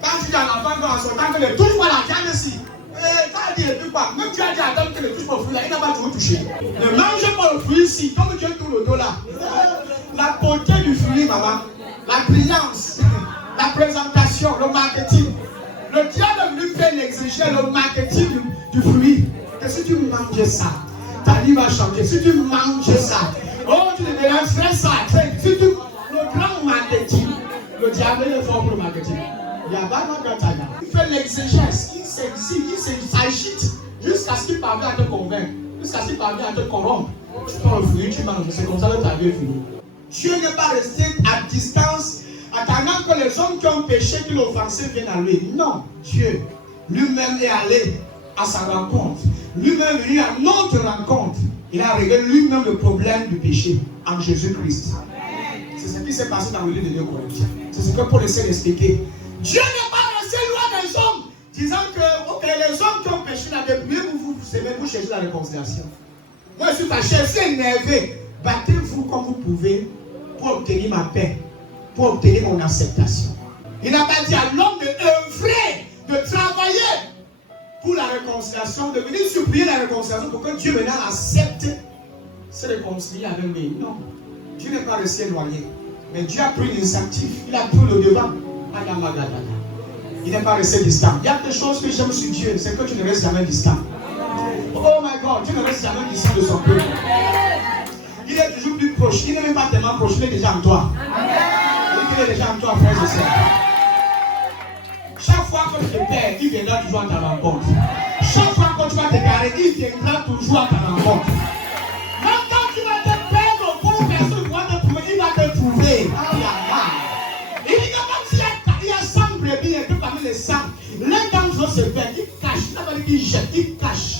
Quand tu dis à l'enfant en sortant que ne touche pas la viande ici, quand il dit ne touche pas, même tu as dit à Adam que ne touche pas le fruit là, il n'a pas toujours touché. Ne mange pas le fruit ici, comme tu as tout le dos là. La beauté du fruit, maman, la brillance, la présentation, le marketing. Le diable lui fait l'exiger le marketing du fruit. Que si tu manges ça, ta vie va changer. Si tu manges ça, oh, tu devrais faire ça. Si tu, le grand marketing, le diable est fort pour le marketing. Il fait l'exégèse, il s'exile, il s'agite jusqu'à ce qu'il parvienne à te convaincre, jusqu'à ce qu'il parvienne à te corrompre. Tu prends le fruit, tu manges, c'est comme ça que ta vie est finie. Dieu n'est pas resté à distance, attendant que les hommes qui ont péché, qui l'ont offensé, viennent à lui. Non, Dieu lui-même est allé à sa rencontre. Lui-même est venu à notre rencontre. Il a réglé lui-même le problème du péché en Jésus-Christ. C'est ce qui s'est passé dans le livre de 2 Corinthiens. C'est ce que Paul essaie d'expliquer. Dieu n'est pas resté loin des hommes, disant que ok, les hommes qui ont péché là, depuis vous aimez, vous cherchez la réconciliation. Moi je suis fâché, je suis énervé. Battez-vous comme vous pouvez pour obtenir ma paix, pour obtenir mon acceptation. Il n'a pas dit à l'homme d'œuvrer, de travailler pour la réconciliation, de venir supplier la réconciliation pour que Dieu maintenant accepte se réconcilier avec lui. Non, Dieu n'est pas resté éloigné, mais Dieu a pris l'initiative, il a pris le devant. Il n'est pas resté distant. Il y a des choses que j'aime sur Dieu, c'est que tu ne restes jamais distant. Oh my God, tu ne restes jamais distant de son peuple. Il est toujours plus proche. Il n'est même pas tellement proche, il est déjà en toi. Il est déjà en toi, frère et sœur. Chaque fois que tu te perds, il viendra toujours à ta rencontre. Chaque fois que tu vas te garer, il viendra toujours à ta rencontre. Même quand tu vas te perdre, pour personne il va te trouver. Il dit qu'il y a 100 brebis et que parmi les 100, l'un d'entre eux se perd, il cache, il n'a pas dit qu'il jette, il cache.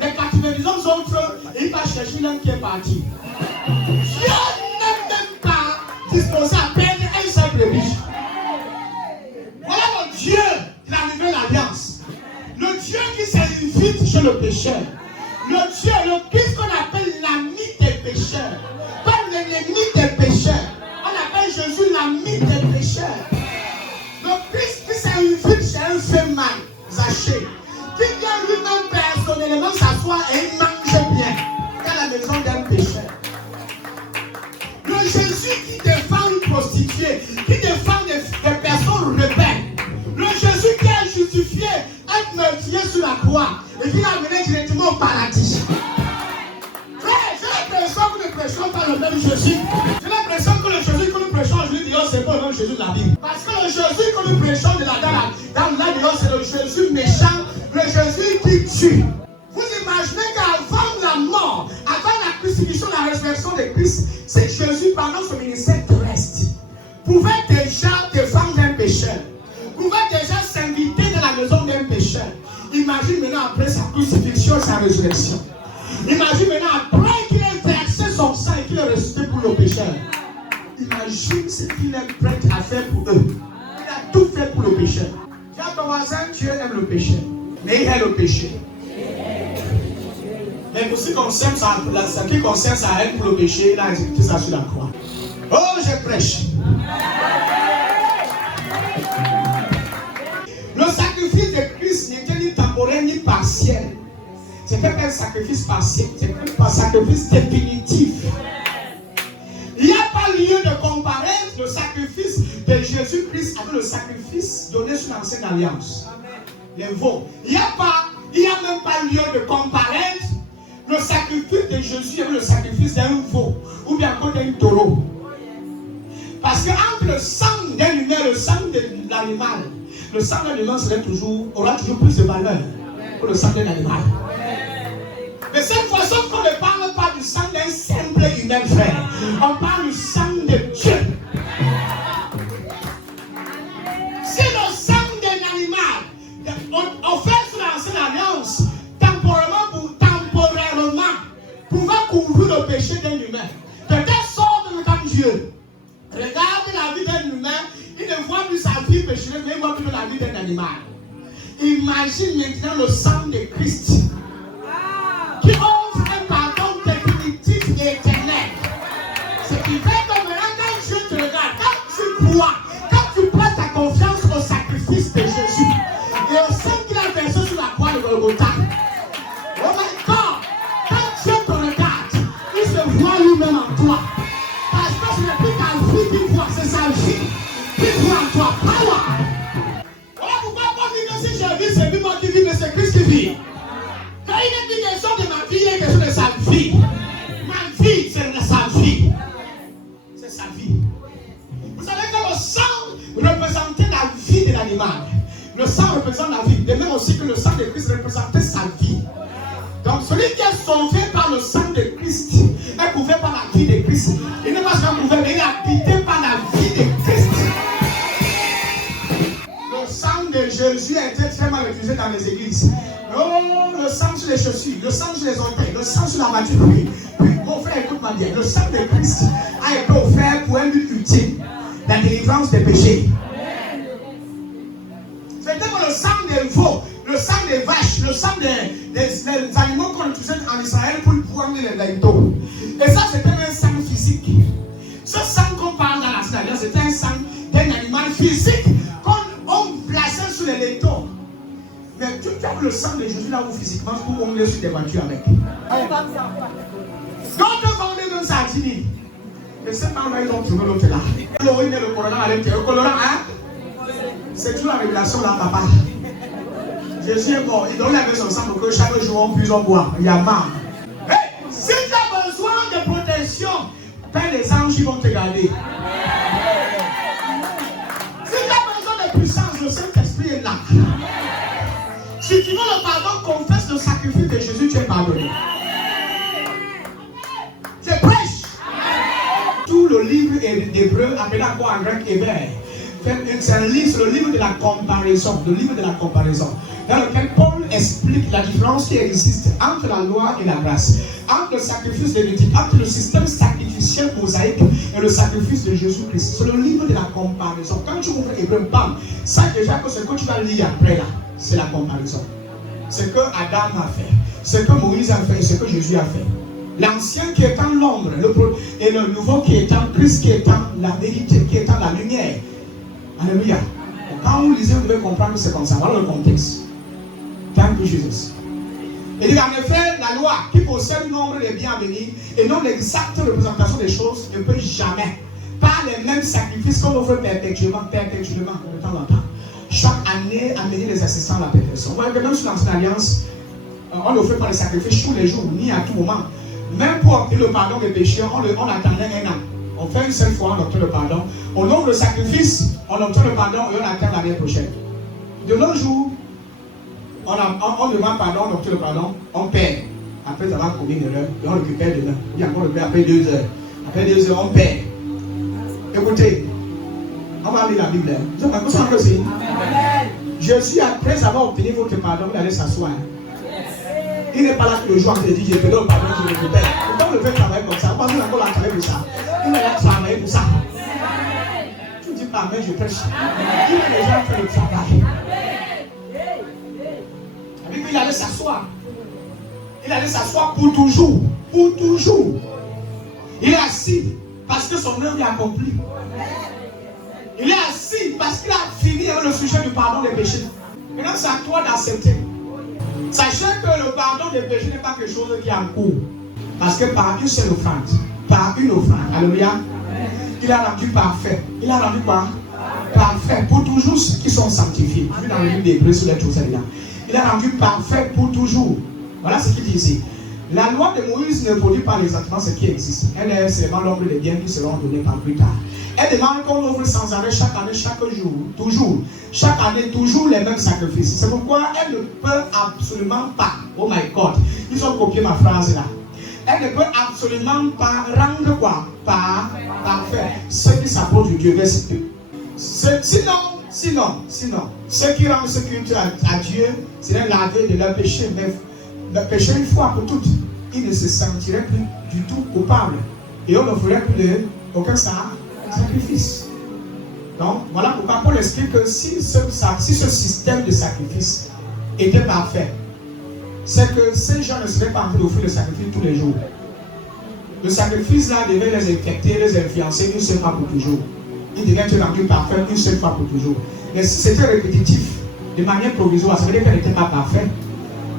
Les 99 autres, il va chercher l'un qui est parti. Dieu n'est même pas disposé à perdre un seul brebis. Voilà le Dieu de la nouvelle alliance. Le Dieu qui s'invite chez le pécheur. Le Dieu, le Christ qu'on appelle l'ami des pécheurs. Pas l'ennemi des pécheurs. On appelle Jésus l'ami des pécheurs. Le Christ qui s'invite chez un fait mal, Zaché, qui vient lui-même personnellement s'asseoir et manger bien dans la maison d'un pécheur. Le Jésus qui défend une prostituée, qui défend des personnes rebelles. Le Jésus qui a justifié un meurtrier sur la croix et qui l'a amené directement au paradis. Frère, j'ai l'impression que nous ne prêchons pas le même Jésus. J'ai l'impression que le Jésus que nous prêchons aujourd'hui, c'est pas le même Jésus de la Bible. Parce que le Jésus que nous prêchons dans la c'est le Jésus méchant, le Jésus qui tue. Vous imaginez qu'avant crucifixion et sa résurrection. Imagine maintenant, après qu'il ait versé son sang et qu'il est ressuscité pour nos pécheurs. Imagine ce qu'il est prêt à faire pour eux. Il a tout fait pour le pécheur. Dis à ton voisin, Dieu aime le péché. Mais il aime le péché. Mais pour ce qui concerne sa haine pour le péché, il a exécuté ça sur la croix. Oh, je prêche. Le sacrifice de Christ n'était ni temporaire ni partiel. C'était pas un sacrifice partiel, c'était un sacrifice définitif. Il n'y a pas lieu de comparer le sacrifice de Jésus-Christ avec le sacrifice donné sous l'ancienne alliance. Les veaux. Il n'y a même pas lieu de comparer le sacrifice de Jésus avec le sacrifice d'un veau ou bien encore d'un taureau. Parce que entre le sang d'un humain et le sang de l'animal, le sang d'un humain aura toujours plus de valeur que le sang d'un animal. Mais cette fois, sauf qu'on ne parle pas du sang d'un simple humain, frère. On parle du sang de Dieu. C'est le sang d'un animal. On fait sous l'ancienne alliance, temporairement, pouvant couvrir le péché d'un humain. De telle sorte que quand Dieu regarde la vie d'un humain, il ne voit plus sa vie pécheuse, mais il voit plus la vie d'un animal. Imagine maintenant le sang de Christ qui offre un pardon définitif et éternel. Ce qui fait que maintenant, quand Dieu te regarde, quand tu crois, quand tu prêtes ta confiance au sacrifice de Jésus et au sang qu'il a versé sur la croix de Golgotha, oh my God, quand Dieu te regarde, il se voit lui-même en toi. Parce que ce n'est plus ta vie qui voit, c'est sa vie qui voit en toi. Power! Voilà pourquoi on dit que si je vis, c'est plus moi qui vis, mais c'est Christ qui vit. Quand il est une question de ma vie, il est question de sa vie. Ma vie, c'est de sa vie. C'est sa vie. Vous savez que le sang représentait la vie de l'animal. Le sang représente la vie. De même aussi que le sang de Christ représentait sa vie. Donc celui qui est sauvé par le sang de Christ est couvert par la vie de Christ. Il n'est pas seulement couvert, mais il est habité par la vie de Christ. Le sang de Jésus a été très mal utilisé dans les églises. Oh, le sang sur les chaussures, le sang sur les orteils, le sang sur la voiture. Puis, mon frère, écoute-moi bien. Le sang de Christ a été offert pour un but ultime, la délivrance des péchés. C'était que le sang des veaux, le sang des vaches, le sang des animaux qu'on utilisait en Israël pour prendre les laiteaux. Et ça, c'était un sang physique. Ce sang qu'on parle dans la Sinaïa, c'était un sang d'un animal physique qu'on plaçait sur les laiteaux. Mais tu as le sang de Jésus là où physiquement pour on est sur des voitures avec. D'autres vendaient de sardines. Et ces gens-là, ils ont trouvé l'autre là. L'orine et le colorant à l'intérieur. Le colorant, hein? C'est toujours la révélation là, papa. Jésus est mort. Il donne avec son sang pour que chaque jour on puisse en boire. Il y a marre. Hey, si tu as besoin de protection, paie les anges qui vont te garder. Si tu as besoin de puissance, le Saint-Esprit est là. Si tu veux le pardon, confesse le sacrifice de Jésus, tu es pardonné. Je prêche. Tout le livre d'Hébreu, appelé encore en grec Héber, c'est un livre, le livre de la comparaison, dans lequel Paul explique la différence qui existe entre la loi et la grâce, entre le sacrifice lévitique, entre le système sacrificiel mosaïque et le sacrifice de Jésus-Christ. C'est le livre de la comparaison. Quand tu ouvres Hébreu, sache déjà que ce que tu vas lire après là, c'est la comparaison. Ce que Adam a fait, ce que Moïse a fait et ce que Jésus a fait. L'ancien qui est en l'ombre et le nouveau qui est en Christ, qui est en la vérité, qui est en la lumière. Alléluia. Quand vous lisez, vous devez comprendre que c'est comme ça. Voilà le contexte. Thank you, Jesus. Et dit en effet, la loi qui possède le nombre des biens à venir et non l'exacte représentation des choses ne peut jamais, par les mêmes sacrifices qu'on offre perpétuellement, de temps en temps, chaque année, amener les assistants à la perfection. Vous voyez que même sur l'ancienne alliance, on n'offrait pas les sacrifices tous les jours, ni à tout moment. Même pour obtenir le pardon des péchés, on attendait un an. On fait une seule fois, on obtient le pardon. On offre le sacrifice, on obtient le pardon et on attend l'année prochaine. De nos jours, on demande pardon, on obtient le pardon, on perd. Après avoir commis une erreur, et on récupère demain. Et encore le perd après 2 heures. Après 2 heures, on perd. Écoutez, on va lire la Bible. Vous avez compris que c'est? Jésus, après avoir obtenu votre pardon, il allait s'asseoir. Il n'est pas là tous les jours en train de dire, je te donne pardon, je le répète. Pourquoi on le fait travailler comme ça? On pense qu'on a encore la travailler pour ça. Il va travailler pour ça. Tu dis pas, mais je prêche. Il a déjà fait le travail. Avec lui, il allait s'asseoir. Il allait s'asseoir pour toujours. Pour toujours. Il est assis parce que son œuvre est accomplie. Il est assis parce qu'il a fini avec le sujet du pardon des péchés. Maintenant, c'est à toi d'accepter. Sachez que le pardon des péchés n'est pas quelque chose qui est en cours. Parce que par une seule offrande, alléluia, il a rendu parfait. Il a rendu quoi? Parfait pour toujours ceux qui sont sanctifiés. Vu dans le livre d'Hébreux sur les choses là. Il a rendu parfait pour toujours. Voilà ce qu'il dit ici. La loi de Moïse ne produit pas exactement ce qui existe. Elle est seulement l'ombre des biens qui seront donnés par plus tard. Elle demande qu'on offre sans arrêt chaque année, chaque jour, toujours. Chaque année, toujours les mêmes sacrifices. C'est pourquoi elle ne peut absolument pas, oh my God, ils ont copié ma phrase là. Elle ne peut absolument pas rendre quoi? Parfait. Ce qui s'approche du Dieu, verset 2. Sinon, ceux qui rendent ce culte à Dieu, c'est laver de leur péché, mais le péché une fois pour toutes, ils ne se sentiraient plus du tout coupables. Et on n'offrirait plus aucun sacrifice. Donc, voilà pourquoi Paul explique que si ce système de sacrifice était parfait, c'est que ces gens ne seraient pas en train d'offrir le sacrifice tous les jours. Le sacrifice là devait les infecter, les influencer une seule fois pour toujours. Il devait être rendu parfait une seule fois pour toujours. Mais si c'était répétitif, de manière provisoire, ça veut dire qu'elle n'était pas parfaite.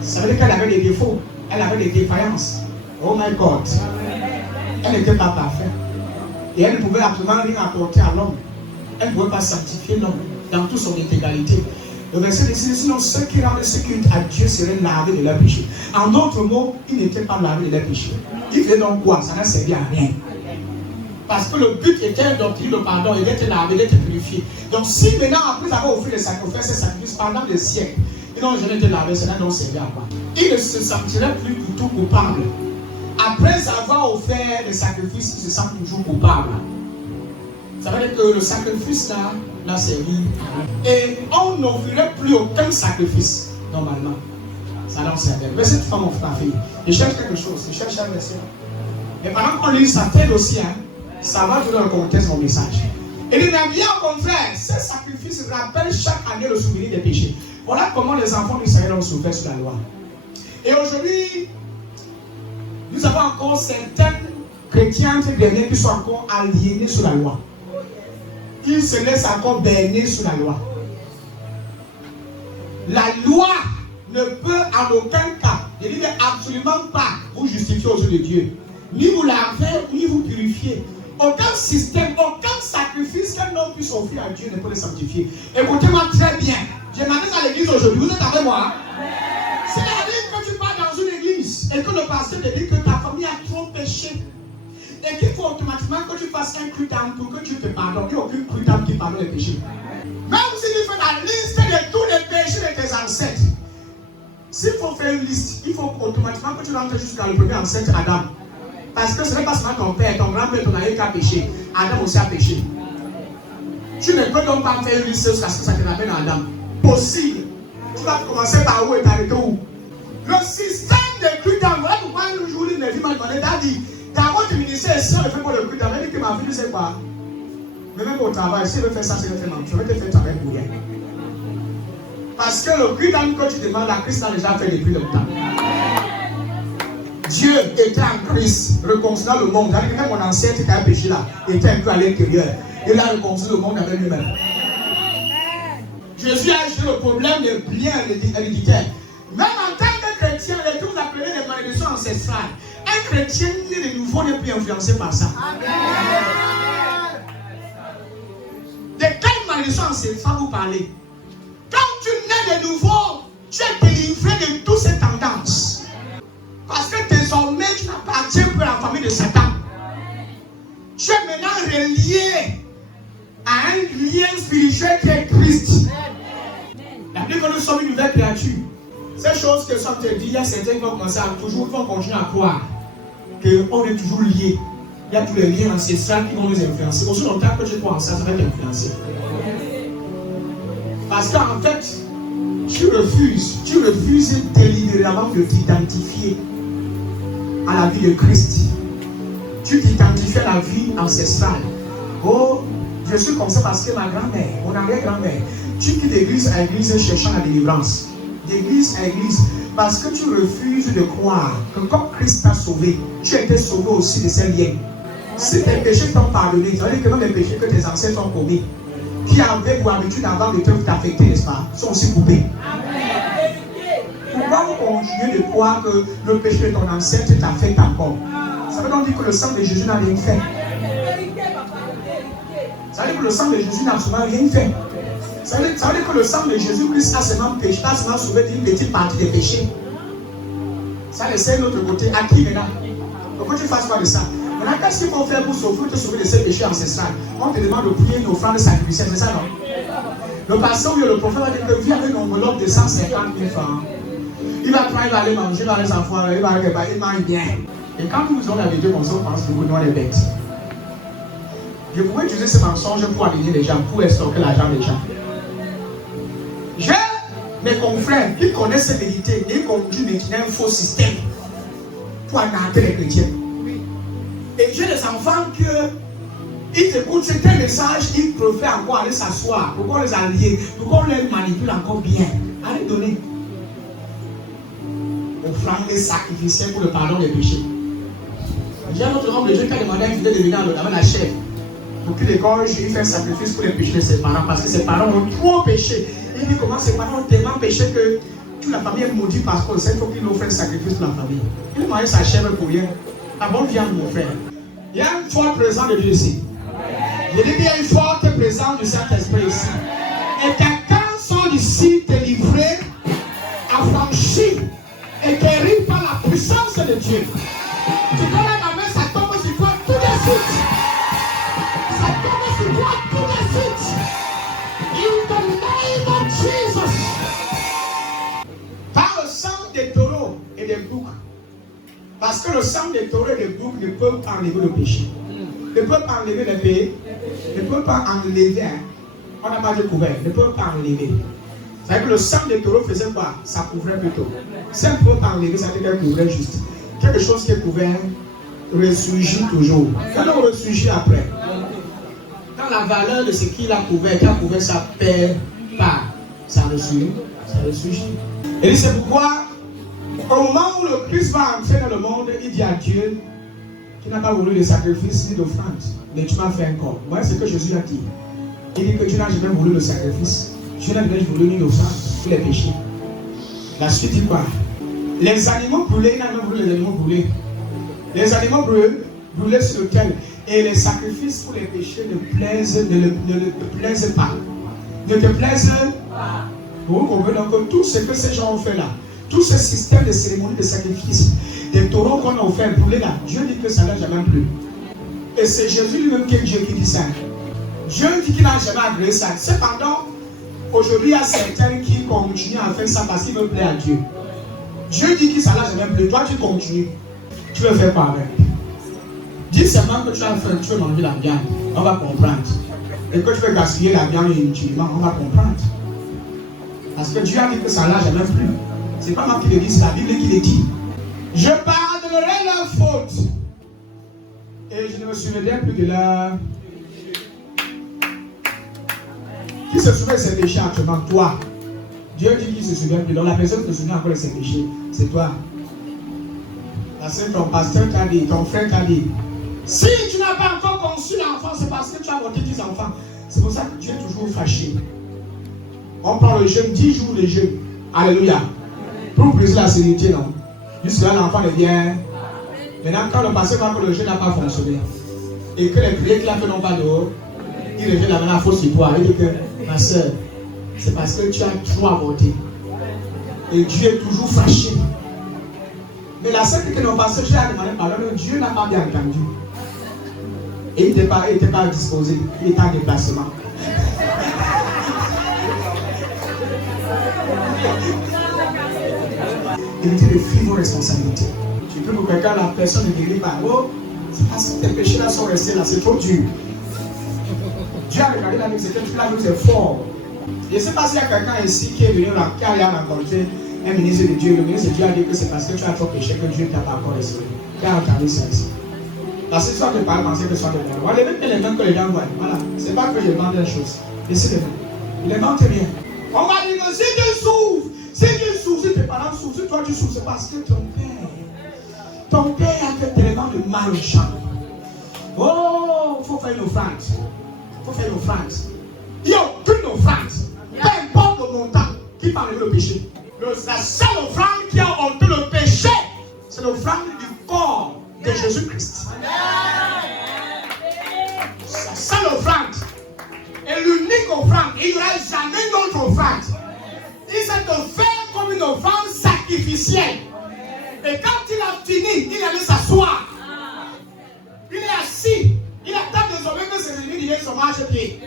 Ça veut dire qu'elle avait des défauts, elle avait des défaillances. Oh my God. Elle n'était pas parfaite. Et elle ne pouvait absolument rien apporter à l'homme. Elle ne pouvait pas sanctifier l'homme dans toute son intégralité. Le verset dit, sinon ceux qui rendent ce culte à Dieu seraient lavés de leurs péchés. En d'autres mots, ils n'étaient pas lavés de leurs péchés. Ils faisaient donc quoi? Ça n'a servi à rien. Parce que le but était d'obtenir le pardon, il était lavé, il était purifié. Donc si maintenant, après avoir offert les sacrifices, ces sacrifices pendant des siècles, ils n'ont jamais été lavés, ça n'a donc servi à quoi? Ils ne se sentiraient plus du tout coupables. Après avoir offert les sacrifices, ils se sentent toujours coupables. Ça veut dire que le sacrifice là n'a servi. Et on n'offrirait plus aucun sacrifice, normalement. Ça n'a servi. Verset 3, mon frère, fille. Je cherche quelque chose, je cherche un verset. Et pendant qu'on lit, ça t'aide aussi, hein. Ça va donner le contexte mon message. Et il m'a dit au contraire, ces sacrifices rappellent chaque année le souvenir des péchés. Voilà comment les enfants d'Israël ont souffert sous la loi. Et aujourd'hui, nous avons encore certains chrétiens derniers qui sont encore aliénés sous la loi. Ils se laissent encore berner sous la loi. La loi ne peut en aucun cas, je dis absolument pas, vous justifier aux yeux de Dieu. Ni vous laver, ni vous purifier. Aucun système, aucun sacrifice qu'un homme puisse offrir à Dieu ne peut le sanctifier. Écoutez-moi très bien. Je m'adresse à l'église aujourd'hui. Vous êtes avec moi? C'est-à-dire que tu pars dans une église et que le pasteur te dit que ta famille a trop péché. Et qu'il faut automatiquement que tu fasses un crutam pour que Dieu te pardonne. Il n'y a aucun crutam qui pardonne les péchés. Même si tu fais la liste de tous les péchés de tes ancêtres, s'il faut faire une liste, il faut automatiquement que tu rentres jusqu'à le premier ancêtre Adam. Parce que ce n'est pas seulement ton père, ton grand-père, ton aïe qui a péché. Adam aussi a péché. Tu ne peux donc pas faire une liste jusqu'à ce que ça te ramène à Adam. Possible. Tu vas commencer par où et t'arrêter où? Le système de crutam, voilà pourquoi un jour il m'a demandé, t'as dit, dans votre ministère, si on ne fait pas le crutam, elle dit que ma fille ne sait pas. Mais même au travail, si elle veut faire ça, c'est le fait mal. Je vais te faire travailler pour rien. Parce que le crutam que tu demandes à Christ a déjà fait depuis longtemps. Dieu était en Christ, réconciliant le monde. Même mon ancêtre qui a péché là, était un peu à l'intérieur. Il a réconcilié le monde avec lui-même. Jésus a acheté le problème des biens héréditaires. Même en tant que chrétien, les que vous appelez les malédictions ancestrales, un chrétien né de nouveau n'est plus influencé par ça. De quelle malédiction ancestrale vous parlez? Quand tu nais de nouveau, tu es délivré de toutes ces tendances. Parce que désormais, tu n'appartiens plus à la famille de Satan. Tu es maintenant relié à un lien spirituel qui est Christ. La Bible que nous sommes une nouvelle créature. Ces choses que sont te dit, il y a certains qui vont commencer à toujours, vont continuer à croire qu'on est toujours liés. Il y a tous les liens ancestrales qui vont nous influencer. Aussi longtemps que tu crois en ça, ça va t'influencer. Parce qu'en fait, tu refuses délibérément de t'identifier à la vie de Christ. Tu t'identifies à la vie ancestrale. Oh, je suis comme ça parce que ma grand-mère, mon arrière-grand-mère, tu quittes d'église à église cherchant la délivrance. D'église à église, parce que tu refuses de croire que comme Christ t'a sauvé, tu as été sauvé aussi de ses liens. Si tes péchés t'ont pardonné, ça veut dire que même les péchés que tes ancêtres ont commis, qui avaient pour habitude avant de t'affecter, n'est-ce pas, sont aussi coupés. Pourquoi vous continuez de croire que le péché de ton ancêtre t'affecte encore? Ça veut donc dire que le sang de Jésus n'a rien fait. Ça veut dire que le sang de Jésus n'a absolument rien fait. Ça veut dire que le sang de Jésus-Christ a seulement sauvé d'une petite partie des péchés. Ça laisse l'autre côté. À qui maintenant? Pourquoi tu fasses quoi de ça? Maintenant, qu'est-ce qu'il faut faire pour te sauver de ces péchés ancestrales? On te demande de prier une offrande sacrificielle, c'est ça, non? Le pasteur ou le prophète va dire que viens avec une enveloppe de 150 000 francs. Il va prendre, il va aller manger, il va aller s'enfouir, il mange bien. Et quand nous avons la vérité comme ça, on pense que nous sommes les bêtes. Je pouvais utiliser ce mensonge pour aligner les gens, pour estorquer l'argent des gens. J'ai mes confrères qui connaissent ces vérités et qui conduisent mais qui ont un faux système pour attaquer les chrétiens. Et j'ai des enfants qui écoutent certains messages, ils préfèrent encore aller s'asseoir, pourquoi les allier, pourquoi on les manipule encore bien. Allez donner. Offrande sacrificielle pour le pardon des péchés. J'ai un autre homme de Dieu qui a demandé à un fidèle de venir avec la chèvre. Pour qu'il égorge, il fait un sacrifice pour les péchés de ses parents parce que ses parents ont trop péché. Il dit comment ses parents ont tellement péché que toute la famille est maudite parce que c'est faut qu'il offre un sacrifice pour la famille. Il a mangé sa chèvre pour rien. Ah bon, viens mon frère. Il y a une forte présence de Dieu ici. Je dis qu'il y a une forte présence du Saint-Esprit ici. Et quelqu'un sort d'ici délivré, affranchi et guéri par la puissance de Dieu. Tu donnes la main, ça tombe sur toi tout de suite. Ça tombe sur toi tout de suite. In the name of Jesus. Par le sang des taureaux et des boucs. Parce que le sang des taureaux et des boucs ne peut pas enlever le péché. Ne peut pas enlever le péché. Ne peut pas enlever. On n'a pas de couvert. Ne peut pas enlever. C'est-à-dire que le sang des taureaux faisait quoi? Ça couvrait plutôt. Si on ne peut pas enlever, ça veut dire qu'elle couvrait juste. Quelque chose qui est couvert ressurgit toujours. Quand on ressurgit après, quand la valeur de ce qu'il a couvert, ça perd pas. Ça ressurgit. Et c'est pourquoi, au moment où le Christ va entrer dans le monde, il dit à Dieu, tu n'as pas voulu de sacrifice ni d'offrande, mais tu m'as fait un corps. Voilà ce que Jésus a dit. Il dit que tu n'as jamais voulu le sacrifice, tu n'as jamais voulu ni d'offrande pour les péchés. La suite dit quoi? Les animaux brûlés, il n'a jamais voulu les animaux brûlés. Les animaux brûlés sur l'autel. Et les sacrifices pour les péchés ne te plaisent pas. Ne te plaisent pas. Vous comprenez donc tout ce que ces gens ont fait là, tout ce système de cérémonie de sacrifice, des taureaux qu'on a offert brûlés là, Dieu dit que ça n'a jamais plu. Et c'est Jésus lui-même qui est Dieu qui dit ça. Dieu dit qu'il n'a jamais agréé ça. Cependant, aujourd'hui, il y a certains qui continuent à faire ça parce qu'ils veulent plaire à Dieu. Dieu dit que ça n'a jamais plu. Toi, tu continues. Tu veux faire quoi avec? Dis seulement que tu as faim, tu veux manger la viande. On va comprendre. Et que tu veux gaspiller la viande inutilement, on va comprendre. Parce que Dieu a dit que ça n'a jamais plu. Ce n'est pas moi qui le dis, c'est la Bible qui le dit. Je pardonnerai leur faute. Et je ne me souviendrai plus de leur... Qui se souvient de ses péchés actuellement? Toi. Dieu dit qu'il se souvient plus. Donc la personne qui se souvient encore de ses péchés, c'est toi. Parce que ton pasteur t'a dit, ton frère t'a dit, si tu n'as pas encore conçu l'enfant, c'est parce que tu as avorté 10 enfants. C'est pour ça que Dieu est toujours fâché. On prend le jeûne, 10 jours de jeûne. Alléluia. Pour briser la sérénité, non. Jusque-là, l'enfant devient. Maintenant, quand le pasteur voit que le jeûne n'a pas fonctionné, et que les prières qu'il a fait n'ont pas dehors, il revient la main à la faute sur toi. Il dit que, ma soeur, c'est parce que tu as trop avorté. Et Dieu est toujours fâché. Mais la seule que nos pasteurs, j'ai demandé pardon, Dieu n'a pas bien entendu. Et il n'était pas disposé, il était en déplacement. Évitez de fuir vos responsabilités. Tu peux pour quelqu'un, la personne ne guérit pas. Oh, c'est parce que tes péchés là sont restés là, c'est trop dur. Dieu a regardé la vie, c'est que tu l'as vu, c'est fort. Je ne sais pas s'il y a quelqu'un ici qui est venu qui a rencontré un ministre de Dieu. Le ministre de Dieu a dit que c'est parce que tu as trop péché que Dieu t'a pas encore laissé. Qui a entendu ça ici? Parce que soit tu parles, penser que soit de bien. Voilà, même les mêmes que les gens voient. Voilà. C'est pas que je demande des choses. Laissez les mêmes. Il les mente bien. On va dire que si tu souffres, si tes parents souffrent, si toi tu souffres, c'est parce que ton père a fait tellement de mal aux gens. Oh, il faut faire une offrande. Il faut faire une offrande. Il n'y a aucune offrande, peu importe le montant, qui parle le péché. La seule offrande qui a honteux le péché, c'est l'offrande du corps de Jésus-Christ. C'est la seule offrande. Et l'unique offrande, il n'y aura jamais d'autre offrande. Il s'est offert comme une offrande sacrificielle. Et quand il a fini, il allait s'asseoir. Il est assis. Il attend désormais que ses ennemis viennent se marcher-pied.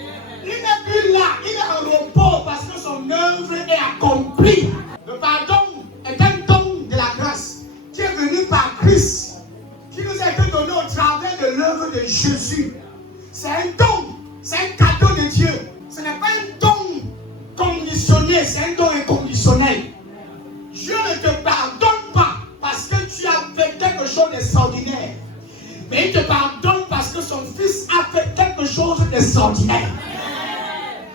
Il n'est plus là. Il est en repos parce que son œuvre est accomplie. Le pardon est un don de la grâce qui est venu par Christ, qui nous a été donné au travers de l'œuvre de Jésus. C'est un don. C'est un cadeau de Dieu. Ce n'est pas un don conditionné, c'est un don inconditionnel. Dieu ne te pardonne pas parce que tu as fait quelque chose d'extraordinaire. Mais il te pardonne parce que son fils a fait quelque chose d'extraordinaire.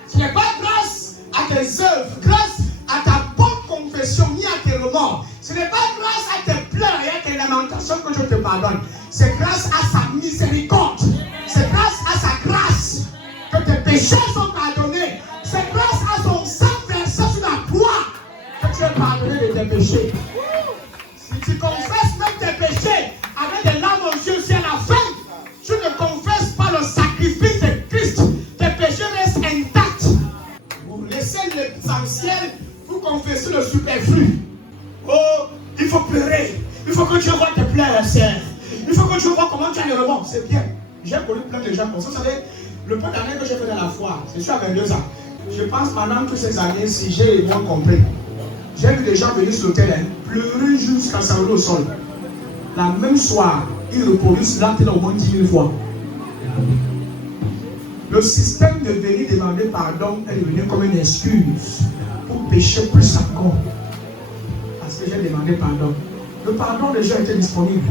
Ce n'est pas grâce à tes œuvres, grâce à ta bonne confession, ni à tes remords. Ce n'est pas grâce à tes pleurs et à tes lamentations que je te pardonne. C'est grâce à sa miséricorde. C'est grâce à sa grâce que tes péchés sont pardonnés. C'est grâce à son sang versé sur la croix que tu es pardonné de tes péchés. Si tu confesses même tes péchés avec des larmes aux yeux, c'est à la fin. Tu ne confesses pas le sacrifice de Christ. Tes péchés restent intacts. Vous laissez l'essentiel, vous confessez le superflu. Oh, il faut pleurer. Il faut que Dieu voie tes pleurs, sœur. Il faut que Dieu voie comment tu as les remords. C'est bien. J'ai connu plein de gens comme ça. Vous savez, le peu d'années que j'ai fait dans la foi, c'est sûr à 22 ans. Je pense pendant toutes ces années, si j'ai moins compris. J'ai vu des gens venir sur le terrain, pleurer jusqu'à s'enrouler au sol. La même soir, ils reproduisent cela au moins 10 000 fois. Le système de venir demander pardon est devenu comme une excuse pour pécher plus encore. Parce que j'ai demandé pardon. Le pardon déjà était disponible.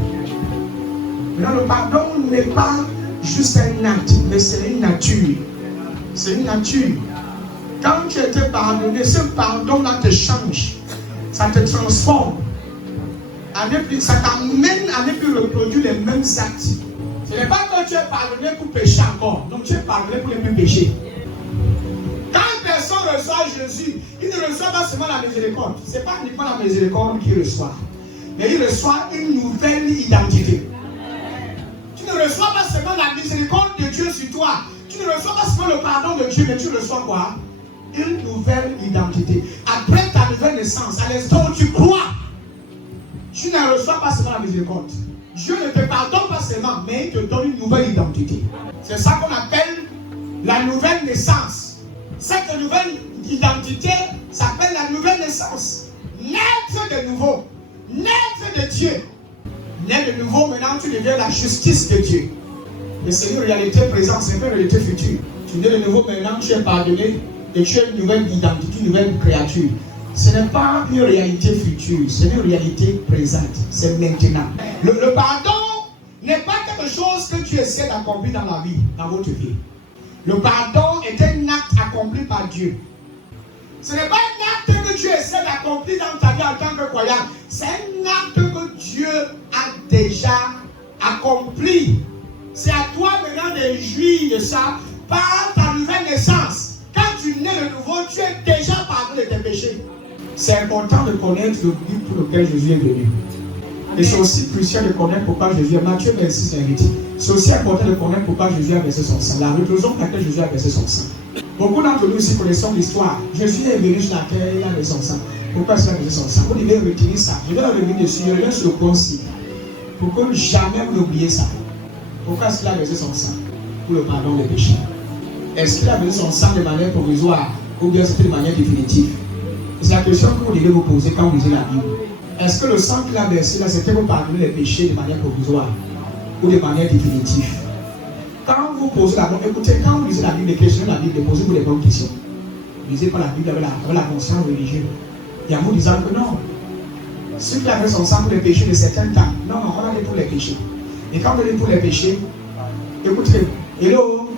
Maintenant, le pardon n'est pas juste un acte, mais c'est une nature. C'est une nature. Quand tu as été pardonné, ce pardon-là te change. Ça te transforme. Ça t'amène à ne plus reproduire les mêmes actes. Ce n'est pas que tu es pardonné pour pécher encore. Donc tu es pardonné pour ne plus pécher. Quand une personne reçoit Jésus, il ne reçoit pas seulement la miséricorde. Ce n'est pas uniquement la miséricorde qu'il reçoit. Mais il reçoit une nouvelle identité. Tu ne reçois pas seulement la miséricorde de Dieu sur toi. Tu ne reçois pas seulement le pardon de Dieu, mais tu reçois quoi? Une nouvelle identité. Après ta nouvelle naissance, à l'instant où tu crois, tu ne reçois pas seulement la miséricorde. Dieu ne te pardonne pas seulement, mais il te donne une nouvelle identité. C'est ça qu'on appelle la nouvelle naissance. Cette nouvelle identité s'appelle la nouvelle naissance. Naître de nouveau. Naître de Dieu. Naître de nouveau, maintenant tu deviens la justice de Dieu. Et c'est une réalité présente, c'est une réalité future. Tu nais de nouveau, maintenant tu es pardonné et tu as une nouvelle identité, une nouvelle créature. Ce n'est pas une réalité future, c'est une réalité présente, c'est maintenant. Le pardon n'est pas quelque chose que tu essaies d'accomplir dans la vie, dans votre vie. Le pardon est un acte accompli par Dieu. Ce n'est pas un acte que tu essaies d'accomplir dans ta vie en tant que croyant. C'est un acte que Dieu a déjà accompli. C'est à toi maintenant de jouir de ça par ta nouvelle naissance. Quand tu nais de nouveau, tu es déjà pardonné de tes péchés. C'est important de connaître le but pour lequel Jésus est venu. Et c'est aussi crucial de connaître pourquoi Jésus a Matthieu 26, 28. C'est aussi important de connaître pourquoi Jésus a versé son sang. La raison pour laquelle Jésus a versé son sang. Beaucoup d'entre nous ici connaissons l'histoire. Jésus est venu sur la terre, il a versé son sang. Pourquoi il a versé son sang? Vous devez retenir ça. Je vais revenir dessus, je reviens sur le point-ci. Pour que jamais vous n'oubliez ça. Pourquoi est-ce qu'il a versé son sang? Pour le pardon des péchés. Est-ce qu'il a versé son sang de manière provisoire ou bien c'était de manière définitive? C'est la question que vous devez vous poser quand vous lisez la Bible. Est-ce que le sang qu'il a versé là, c'était pour pardonner les péchés de manière provisoire ou de manière définitive? Quand vous posez la bonne, écoutez, quand vous lisez la Bible, questionnez la Bible, posez-vous les bonnes questions. lisez pas la Bible avec la conscience religieuse. Il y a beaucoup disant que non. Ceux qui avaient son sang pour les péchés de certains temps, non, on a dit pour les péchés. Et quand on dit pour les péchés, écoutez, hello,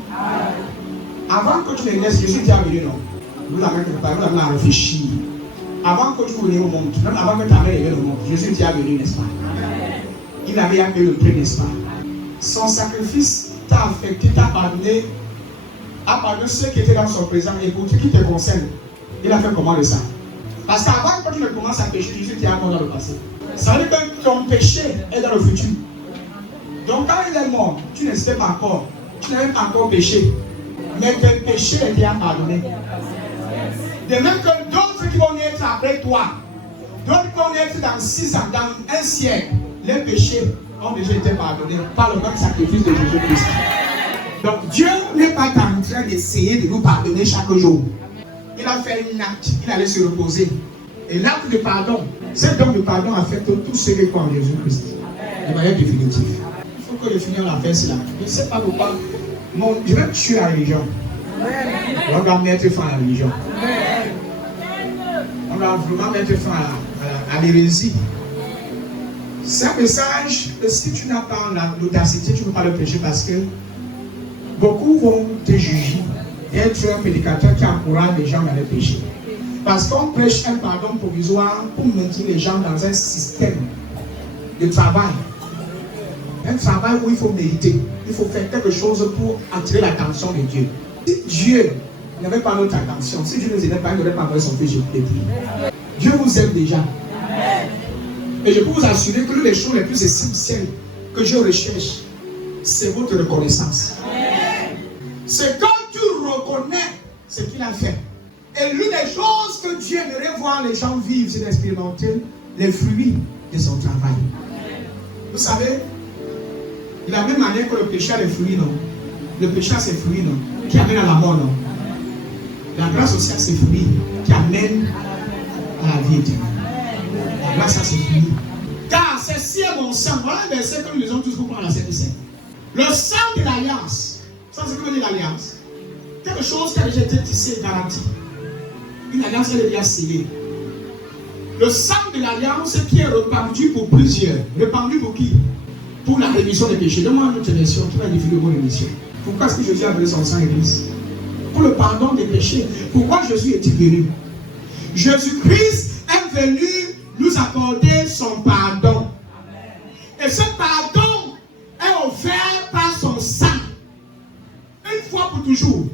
avant que tu ne naisses, Jésus était venu, non? Vous avez réfléchi. Avant que tu venais au monde, même avant que ta mère vienne au monde, Jésus était venu, n'est-ce pas? Il avait appelé le prix, n'est-ce pas? Son sacrifice t'a affecté, t'a pardonné, a pardonné ceux qui étaient dans son présent et pour ceux qui te concernent. Il a fait comment le sang? Parce qu'avant que tu ne commences à pécher, Jésus t'est encore dans le passé. Ça veut dire que ton péché est dans le futur. Donc quand il est mort, tu ne sais pas encore. Tu n'avais pas encore péché. Mais tes péchés étaient pardonnés. De même que d'autres qui vont naître après toi, d'autres qui vont naître dans 6 ans, dans un siècle, les péchés ont déjà été pardonnés par le même sacrifice de Jésus-Christ. Donc Dieu n'est pas en train d'essayer de nous pardonner chaque jour. Il a fait un acte, il allait se reposer. Et l'acte de pardon, cet don de pardon affecte tous ceux qui croient en Jésus-Christ. De manière définitive. Il faut que le Seigneur la fasse cela. Je ne sais pas pourquoi. Je vais tuer la religion. On va mettre fin à la religion. On va vraiment mettre fin à l'hérésie. C'est un message que si tu n'as pas l'audacité, tu ne peux pas le prêcher parce que beaucoup vont te juger d'être un prédicateur qui encourage les gens à les pécher. Parce qu'on prêche un pardon provisoire pour maintenir les gens dans un système de travail. Un travail où il faut mériter. Il faut faire quelque chose pour attirer l'attention de Dieu. Si Dieu n'avait pas notre attention, si Dieu ne nous aidait pas, il n'aurait pas envoyé son fils Jésus-Christ. Dieu vous aime déjà. Et je peux vous assurer que l'une des choses les plus essentielles que Dieu recherche, c'est votre reconnaissance. C'est quand tu reconnais ce qu'il a fait. Et l'une des choses que Dieu aimerait voir les gens vivre, c'est d'expérimenter les fruits de son travail. Vous savez, de la même manière que le péché a les fruits, non? Le péché a ses fruits, non? Qui amène à la mort, non? La grâce aussi a ses fruits qui amènent à la vie éternelle. La grâce a ses fruits. Car ceci est mon sang. Voilà un verset que nous lisons tous pour prendre la Sainte Seine. Le sang de l'alliance. Ça, c'est ce que veut dire l'alliance. Quelque chose qui a déjà été tissé et garanti. Une alliance qui est déjà scellée. Le sang de l'alliance qui est répandu pour plusieurs. Répandu pour qui? Pour la rémission des péchés. Donne-moi une autre version qui va définir le mot rémission. Pourquoi est-ce que Jésus a donné son sang à l'Église? Pour le pardon des péchés. Pourquoi Jésus est-il venu? Jésus-Christ est venu nous accorder son pardon. Et ce pardon est offert par son sang. Une fois pour toujours.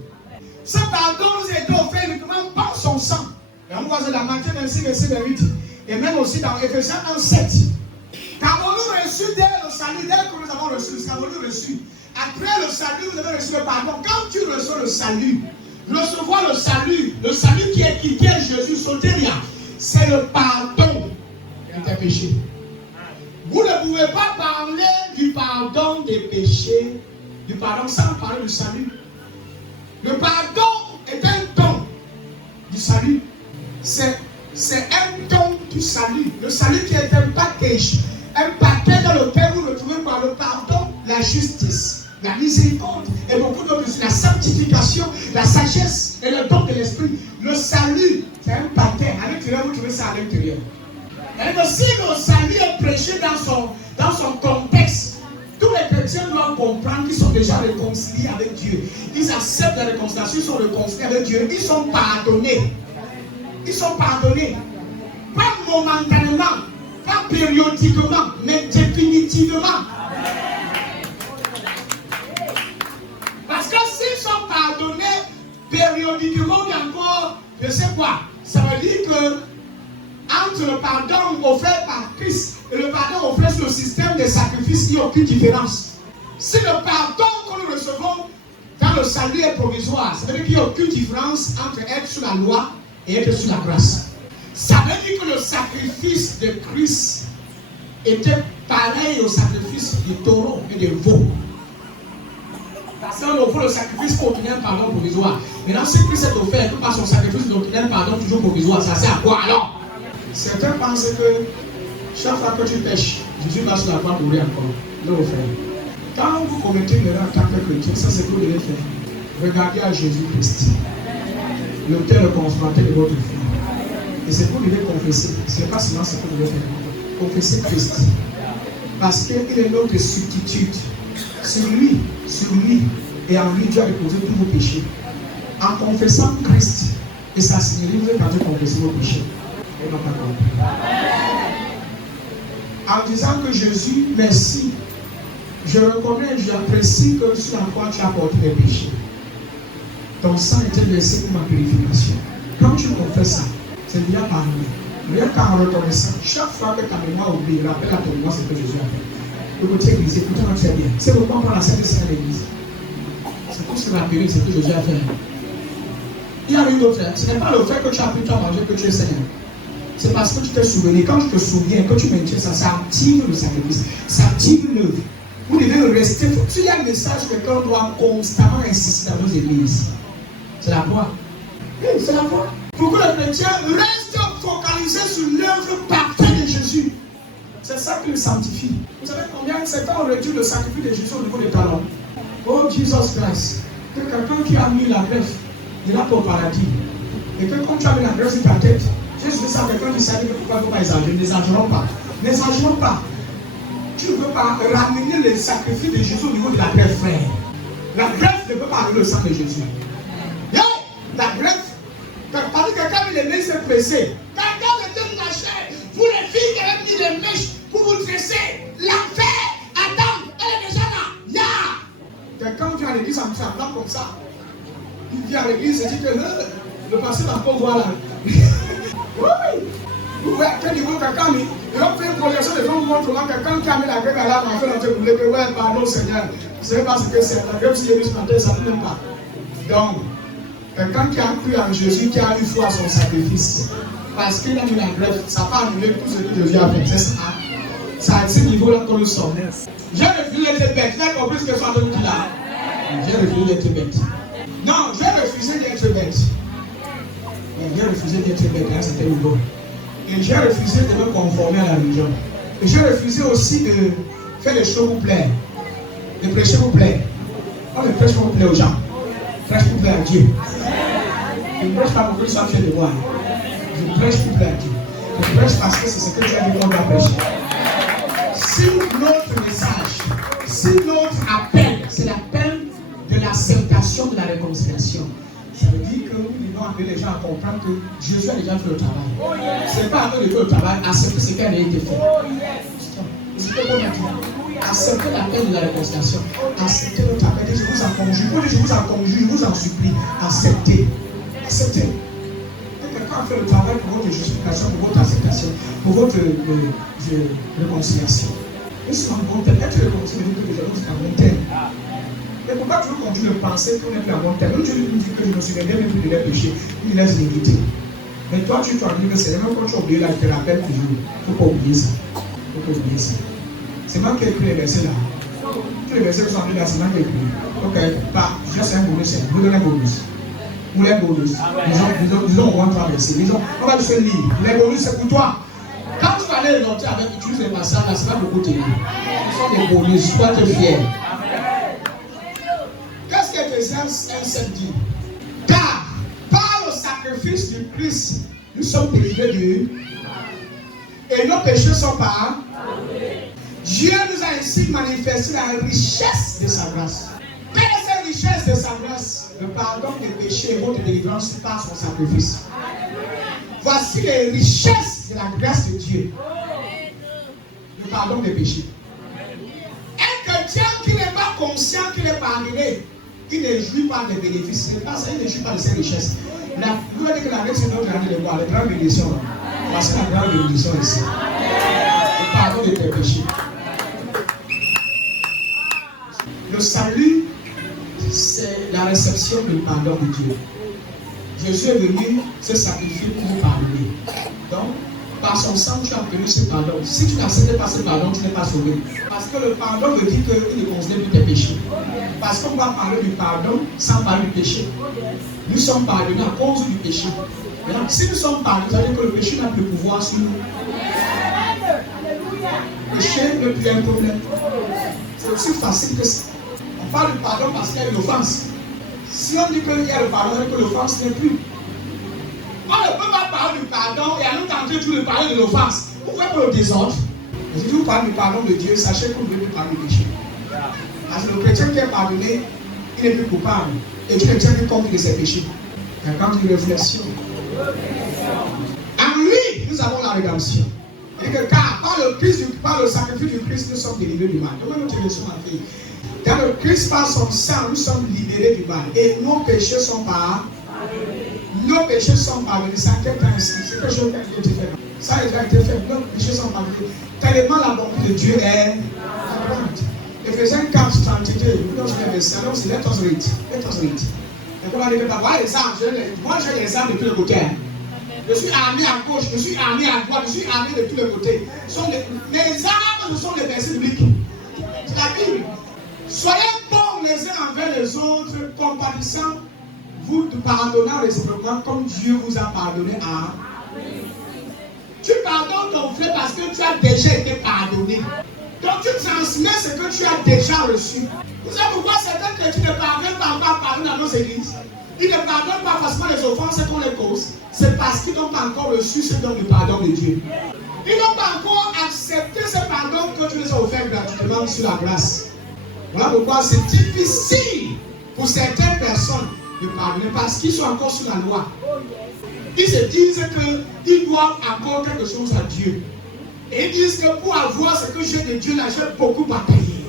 Ce pardon nous a été offert uniquement par son sang. Et on voit ça dans Matthieu 26, verset 28. Et même aussi dans Éphésiens 1:7. Qu'avons-nous reçu dès le salut? Dès que nous avons reçu, qu'avons-nous reçu? Après le salut, vous avez reçu le pardon. Quand tu reçois le salut, recevoir le salut qui est Jésus, sotéria, c'est le pardon de tes péchés. Vous ne pouvez pas parler du pardon des péchés, du pardon sans parler du salut. Le pardon est un don du salut. C'est un don du salut. Le salut qui est un paquet dans lequel vous retrouvez par le pardon, la justice, la miséricorde et beaucoup d'autres choses, la sanctification, la sagesse et le don de l'esprit. Le salut, c'est un paquet. À l'intérieur, vous trouvez ça à l'intérieur. Et si le salut est prêché dans son contexte, tous les chrétiens doivent comprendre qu'ils sont déjà réconciliés avec Dieu. Ils acceptent la réconciliation, ils sont réconciliés avec Dieu. Ils sont pardonnés. Ils sont pardonnés. Pas momentanément, pas périodiquement, mais définitivement. Parce que s'ils sont pardonnés périodiquement, encore, je sais quoi, ça veut dire que entre le pardon offert par Christ et le pardon offert sur le système des sacrifices, il n'y a aucune différence. Si le pardon que nous recevons dans le salut est provisoire, ça veut dire qu'il n'y a aucune différence entre être sous la loi et être sous la grâce. Ça veut dire que le sacrifice de Christ était pareil au sacrifice du taureau et des veaux. Parce qu'on offre le sacrifice pour obtenir un pardon provisoire. Maintenant, si Christ est offert par son sacrifice d'obtenir un pardon toujours provisoire, ça sert à quoi alors? Certains pensent que chaque fois que tu pêches, Jésus va sur la croix mourir encore. Non, frère. Quand vous commettez une erreur en tant que chrétien, ça c'est ce que vous devez faire. Regardez à Jésus-Christ. l'auteur, le consommateur de votre vie. Et c'est que vous devez confesser. Ce n'est pas seulement ce que vous devez faire. Confesser Christ. Parce qu'il est notre substitut. Sur lui, et en lui, Dieu a déposé tous vos péchés. En confessant Christ, et ça signifie que vous êtes en train de confesser vos péchés. Et non pas compris. En disant que Jésus, merci, je reconnais, j'apprécie que sur la croix tu as porté mes péchés. Ton sang était versé pour ma purification. Quand tu confesses ça, c'est déjà pardonné. Rien qu'en reconnaissant, chaque fois que ta mémoire oublie, rappelle à ton mémoire ce que Jésus a fait. Le côté église, écoutez-moi très bien. C'est pourquoi on prend la Sainte Sainte Église. C'est pour se rappeler ce que Jésus a fait. Il y a une autre. Ce n'est pas le fait que tu as pu toi manger que tu es Seigneur. C'est parce que tu t'es souvenu. Quand tu te souviens, quand tu maintiens ça, ça active le sacrifice. Ça active l'œuvre. Vous devez rester. Il y a un message que quelqu'un doit constamment insister dans nos églises. C'est la foi. Oui, c'est la foi. Pour que le chrétien reste focalisé sur l'œuvre parfaite de Jésus. C'est ça qui le sanctifie. Vous savez combien c'est quand on réduit le sacrifice de Jésus au niveau des talons. Oh Jesus Christ. Que quelqu'un qui a mis la greffe, il a pour paradis. Et que quand tu as mis la greffe sur ta tête, Jésus dit ça à quelqu'un qui savait que pourquoi il ne faut pas exagérer. N'exagérons pas. N'exagérons pas. Tu ne peux pas ramener le sacrifice de Jésus au niveau de la greffe, frère. La greffe ne peut pas ramener le sang de Jésus. Yo, la greffe. Parce que quand il est né, c'est pressé. Quand vous êtes la chair, vous les filles qui avez mis les mèches pour vous dresser, l'enfer, Adam, elle est déjà là. Ya! Quelqu'un vient à l'église en parlant comme ça. Il vient à l'église et dit que le passé va pas voir là. Oui! Quel niveau quelqu'un, il a fait une projection de gens montrant quelqu'un qui a mis la grève à l'âme en fait l'entrée pour que ouais, pardon Seigneur. Je ne sais pas ce que c'est. La grève, si Jésus matin, ça ne même pas. Donc, quelqu'un qui a cru en Jésus, qui a eu foi à son sacrifice, parce qu'il a mis la grève, ça n'a pas annulé tout ce que Jésus a fait. C'est ça. C'est à ce niveau-là qu'on le sort. J'ai refusé d'être bête. Vous avez compris ce que je suis en train de dire là? J'ai refusé d'être bête. Non, j'ai refusé d'être bête. J'ai refusé d'être bête à un certain niveau. Et j'ai refusé de me conformer à la religion. Et j'ai refusé aussi de faire les choses vous plaire. De prêcher vous plaire. On ne prêche pas vous plaire aux gens. Prêche pour plaire à Dieu. Je ne prêche pas pour que tu sois fier de moi. Je prêche pour plaire à Dieu. Je prêche parce que c'est ce que Dieu a dit qu'on doit prêcher. Si notre message, si notre appel, c'est l'appel de l'acceptation de la réconciliation, ça veut dire que nous devons appeler les gens à comprendre que Jésus a déjà fait le travail. Ce n'est pas à eux de faire le travail, accepter ce qui a déjà été fait. C'est ce que Paul a dit. Acceptez l'appel de la réconciliation. Acceptez notre appel. Je vous en conjure. Je vous en conjure, je vous en supplie. Acceptez. Acceptez. Quelqu'un a fait le travail pour votre justification, pour votre acceptation, pour votre réconciliation. Ils sont en bon terme. Être réconcilié veut dire que les gens sont en bon terme. Mais pourquoi tu veux continuer de penser qu'on n'est plus en bon terme? Dieu nous dit que je me souviens même plus de leurs péchés. Il laisse l'imiter. Mais toi, tu te rends compte que c'est même quand tu as oublié là, je te rappelle toujours. Il ne faut pas oublier ça. Il ne faut pas oublier ça. C'est moi qui ai écrit les versets là. Tous les versets qui sont appelés là, c'est moi qui ai écrit. Ok, pas, juste un bonus, vous donnez un bonus. Vous voulez un bonus. Disons, on va traverser. Disons, on va juste lire. Les bonus, c'est pour toi. Quand tu vas aller les noter avec, tu utilises les passages là, c'est pas beaucoup t'aider. Ce sont des bonus, sois fier. Qu'est-ce qu'Éphésiens 1:7 dit? Car, par le sacrifice du Christ, nous sommes délivrés de. Et nos péchés sont par. Dieu nous a ainsi manifesté la richesse de sa grâce. Quelle est cette richesse de sa grâce? Le pardon des péchés et votre délivrance par son sacrifice. Voici les richesses de la grâce de Dieu. Le pardon des péchés. Un chrétien qui n'est pas conscient qu'il est pardonné, qui ne jouit pas des bénéfices, ce n'est pas ça, il ne jouit pas de ses richesses. Vous voyez que la grâce est notre année de voir, la grande bénédiction. Voici la grande bénédiction ici. Le pardon de tes péchés. Le salut, c'est la réception du pardon de Dieu. Jésus est venu se sacrifier pour nous pardonner. Donc, par son sang, tu as obtenu ce pardon. Si tu n'acceptes pas ce pardon, tu n'es pas sauvé. Parce que le pardon veut dire qu'il ne considère plus tes péchés. Parce qu'on va parler du pardon sans parler du péché. Nous sommes pardonnés à cause du péché. Maintenant, si nous sommes pardonnés, ça veut dire que le péché n'a plus pouvoir sur nous. Le péché n'est plus un problème. C'est aussi facile que ça. On parle du pardon parce qu'il y a une offense. Si on dit qu'il y a le pardon et que l'offense n'est plus, pardon et à l'autre entrée, tu veux parler de l'offense. Pourquoi pas le désordre? Si vous parlez du pardon de Dieu, sachez que vous devez parler du péché. Parce que le chrétien qui est pardonné, il n'est plus coupable. Et Dieu ne tient plus compte de ses péchés. Il y a quand une réflexion. En lui, nous avons la rédemption. Et que car par le sacrifice du Christ, nous sommes délivrés du mal. Donc, notre leçon a fait. Dans le Christ, par son sang, nous sommes libérés du mal. Et nos péchés sont pardonnés. Nos péchés sont pardonnés. Ça a été ainsi. C'est quelque chose qui a été fait. Ça a déjà été fait. Nos péchés sont pardonnés. Tellement la bonté de Dieu est grande. Ephésiens 4, 32. Nous sommes les versets. Alors, let us read. Let us read. Et comme on a dit, moi j'ai les armes de tous les côtés. Je suis armé à gauche, je suis armé à droite, je suis armé de tous les côtés. Les armes, ce sont les versets bibliques. C'est la Bible. Soyez bons les uns envers les autres, compatissant, vous pardonnant réciproquement comme Dieu vous a pardonné à. Tu pardonnes ton frère parce que tu as déjà été pardonné. Donc tu transmets ce que tu as déjà reçu. Vous savez pourquoi certains chrétiens ne parviennent pas encore à pardonner dans nos églises? Ils ne pardonnent pas forcément les offenses qu'on les cause. C'est parce qu'ils n'ont pas encore reçu ce don de pardon de Dieu. Ils n'ont pas encore accepté ce pardon que tu les as offert gratuitement sur la grâce. Voilà pourquoi c'est difficile pour certaines personnes de pardonner parce qu'ils sont encore sous la loi. Ils se disent qu'ils doivent encore quelque chose à Dieu. Et ils disent que pour avoir ce que j'ai de Dieu, là, j'ai beaucoup à payer.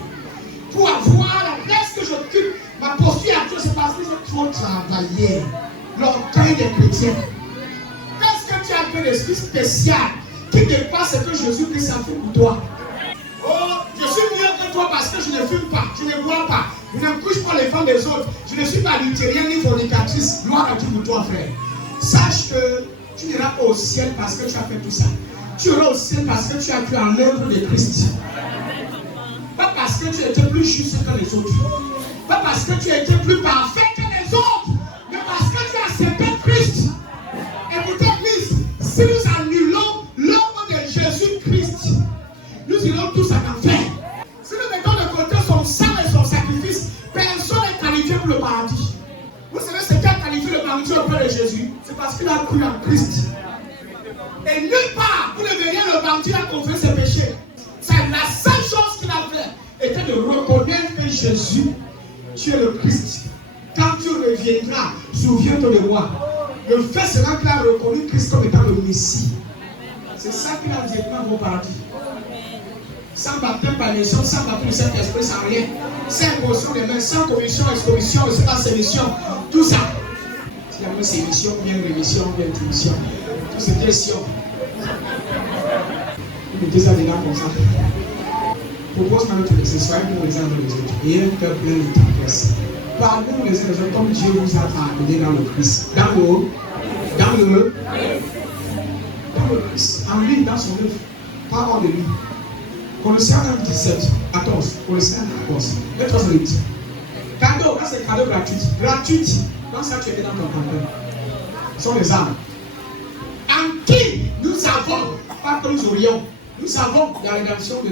Pour avoir la place que j'occupe, ma posture actuelle, c'est parce que j'ai trop travaillé. L'orgueil des chrétiens. Qu'est-ce que tu as fait d'esprit spécial qui dépasse ce que Jésus-Christ a fait pour toi? Oh, je suis mieux que toi parce que je ne fume pas, je ne bois pas, je ne couche pas les femmes des autres, je ne suis pas luthérienne ni fornicatrice. Gloire à Dieu pour toi, frère. Sache que tu n'iras pas au ciel parce que tu as fait tout ça. Tu iras au ciel parce que tu as cru en l'œuvre de Christ. Pas parce que tu étais plus juste que les autres. Pas parce que tu étais plus parfait que les autres. Mais parce que tu as accepté Christ. Écoutez, Christ, si nous annulons l'œuvre de Jésus-Christ, nous irons tous en enfer. Si nous mettons de côté son sang et son sacrifice, personne n'est qualifié pour le paradis. Vous savez ce qui a qualifié le paradis auprès de Jésus? C'est parce qu'il a cru en Christ. Et nulle part, vous ne verriez le paradis à confesser ses péchés. C'est la seule chose qu'il a fait, était de reconnaître que Jésus, tu es le Christ. Quand tu reviendras, souviens-toi de moi. Le fait sera qu'il a reconnu Christ comme étant le Messie. C'est ça qu'il a directement au paradis. Sans baptême par l'émission, sans baptême de Saint-Esprit, sans rien. Sans imposition des mains, sans commission, exposition, sans sémission. Tout ça. S'il y a une sémission, bien une rémission, bien une émission. Tout c'est question. Vous mettez ça dedans comme ça. Propose-moi notre verset, soyez pour les uns et les autres. Et un cœur plein de tendresse. Pardonnez les uns et les autres comme Dieu vous a pardonné dans le Christ. Dans le Christ. En lui, dans son œuvre. Pas hors de lui. Colossiens 1, 17, 14. Colossiens 1, 14. Let's read. Cadeau, là c'est cadeau gratuit. Gratuit. Quand ça tu étais dans ton cadeau. Ce sont les âmes. En qui nous avons, pas que nous aurions, nous avons la rémission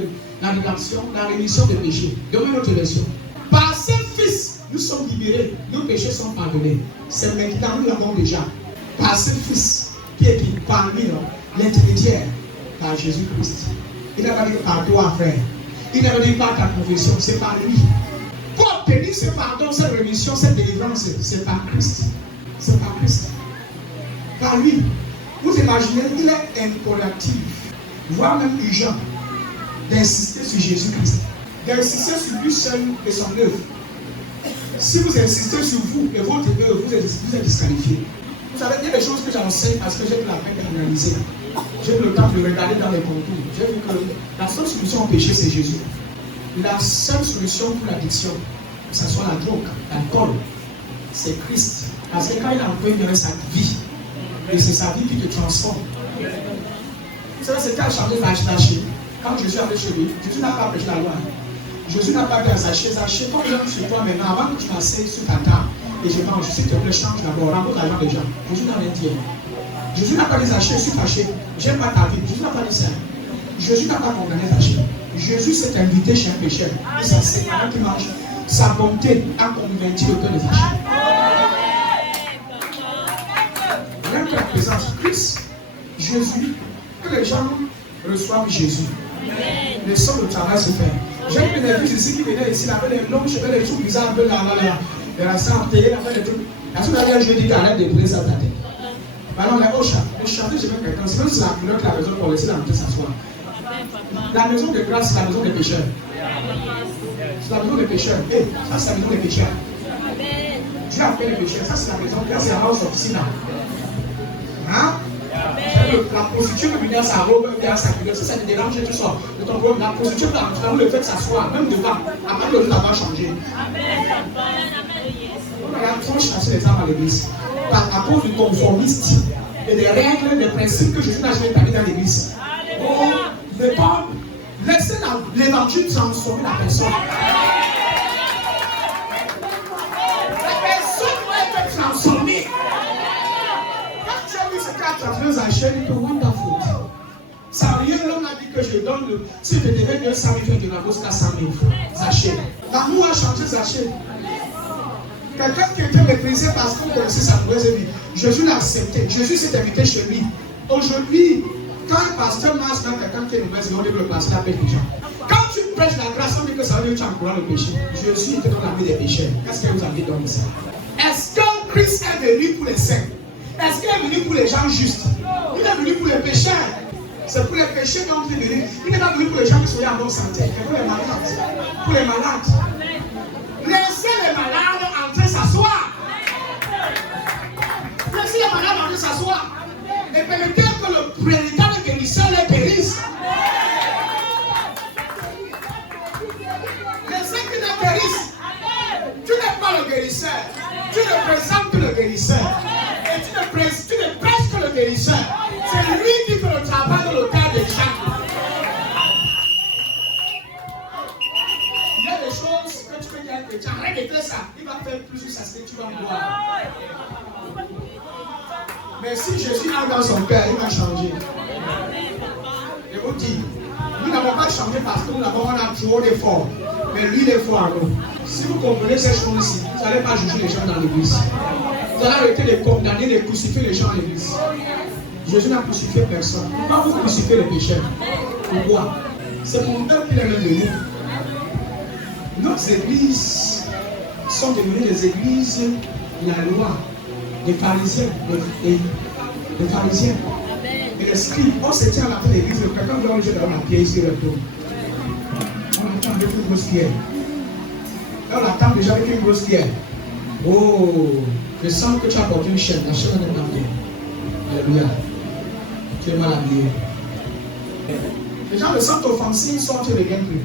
des péchés. Donnez notre version. Par ce Fils, nous sommes libérés, nos péchés sont pardonnés. C'est maintenant, nous l'avons déjà. Par ce Fils, qui est parmi l'intermédiaire, par Jésus-Christ. Il n'a pas dit par toi, frère. Il n'a pas dit par ta confession, c'est par lui. Pour obtenir ce pardon, cette rémission, cette délivrance, c'est par Christ. C'est par Christ. Par lui. Vous imaginez, il est impératif, voire même urgent, d'insister sur Jésus-Christ, d'insister sur lui seul et son œuvre. Si vous insistez sur vous et votre œuvre, vous êtes disqualifié. Vous savez, il y a des choses que j'enseigne parce que j'ai pris la peine d'analyser. J'ai pris le temps de regarder dans les contours. J'ai vu que la seule solution au péché, c'est Jésus. La seule solution pour l'addiction, que ce soit la drogue, l'alcool, c'est Christ. Parce que quand il a emprunté sa vie, et c'est sa vie qui te transforme. Vous savez, c'est quand Charles va acheter. Quand Jésus avait chez lui, Jésus n'a pas prêché la loi. Jésus n'a pas dit à Zachée, Zachée, quand je viens chez toi maintenant, avant que tu m'asseyes sur ta table et je mange, s'il te plaît, change d'abord, rencontre l'argent des gens. Jésus n'a rien dit. Jésus n'a pas dit Zachée, je suis fâché, j'aime pas ta vie. Jésus n'a pas dit ça. Jésus n'a pas condamné Zachée. Jésus s'est invité chez un pécheur. Il s'assied pendant qu'il mange. Sa bonté a convaincu le cœur de Zachée. Rien que la présence de Christ, Jésus, que les gens reçoivent Jésus. Le sang de travail se fait. J'ai vu des filles ici qui venaient ici, avec les longs cheveux, les trucs bizarres, un peu là, la santé, les trucs. La seule manière, je dis arrête de brûler ça ta tête. Alors, les chanter, je veux quelqu'un, sinon c'est la couleur de la maison pour laisser la maison s'asseoir. La maison de grâce, c'est la maison des pécheurs. C'est la maison des pécheurs. Et ça, c'est la maison des pécheurs. Dieu a fait les pécheurs. Ça, c'est la maison. Là, c'est la house of sinner. Hein? La prostituée peut venir sa robe, venir sa culotte. Ça te dérange, tu sors de ton robe. La prostituée peut entrer, le fait s'asseoir, même devant. Après, le jour, ça va changer. On a chassé les femmes à l'église. À cause du conformiste et des règles, des principes que Jésus n'a jamais établis dans l'église. Oh, ne pas laisser l'évangile transformer la personne. La personne doit être transformée. Quand tu as vu ce qu'a transformé Zachée, il dit wonderful. Ça rien, l'homme a dit que je donne, si je devais donner 100 000 francs de la bourse, 100 000 francs. Zachée. L'amour a changé Zachée. Quelqu'un qui était méprisé parce qu'on connaissait sa mauvaise vie. Jésus l'a accepté. Jésus s'est invité chez lui. Aujourd'hui, quand un pasteur marche dans quelqu'un qui est mauvaise vie, on dit que le pasteur appelle les gens. Quand tu prêches la grâce, on dit que ça veut dire que tu encourages le péché. Jésus était dans la vie des pécheurs. Qu'est-ce que vous avez dans ça? Est-ce que Christ est venu pour les saints? Est-ce qu'il est venu pour les gens justes? Il est venu pour les pécheurs. C'est pour les pécheurs dont il est venu. Il n'est pas venu pour les gens qui sont en bonne santé. C'est pour les malades. Pour les malades. Laissez les malades entrer s'asseoir. Laissez les malades entrer s'asseoir. Et permettez que le prédicat de guérisseur les guérisse. Laissez qu'ils les guérissent. Tu n'es pas le guérisseur. Tu représentes le guérisseur. Et tu ne prêches que le guérisseur. C'est lui qui fait le travail dans le cœur des gens. Il y a des choses que tu peux dire que tu arrêtes de faire ça. Il va faire plus que ça, c'est que tu vas me voir. Mais si Jésus entre dans son cœur, il va changer. Je vous dis, nous n'avons pas changé parce que nous avons trop d'efforts. Mais lui, il est fort à nous. Si vous comprenez ces choses-ci, vous n'allez pas juger les gens dans l'église. Vous allez arrêter de condamner, de crucifier les gens dans l'église. Jésus n'a crucifié personne. Pourquoi vous crucifiez les pécheurs? Pourquoi? C'est pour eux qu'il est venu. Nos églises sont devenues des églises de la loi, des pharisiens, des pharisiens. Et les scribes, on se tient à la fin de l'église, quelqu'un doit enlever dans la pierre ici, le dos. On attend avec une grosse pierre. Là, on attend déjà avec une grosse pierre. Oh, je sens que tu as porté une chaîne, la chaîne n'est pas bien. Alléluia. Tu es mal habillé. Les gens le sentent offensés, ils sortent, ils ne reviennent plus.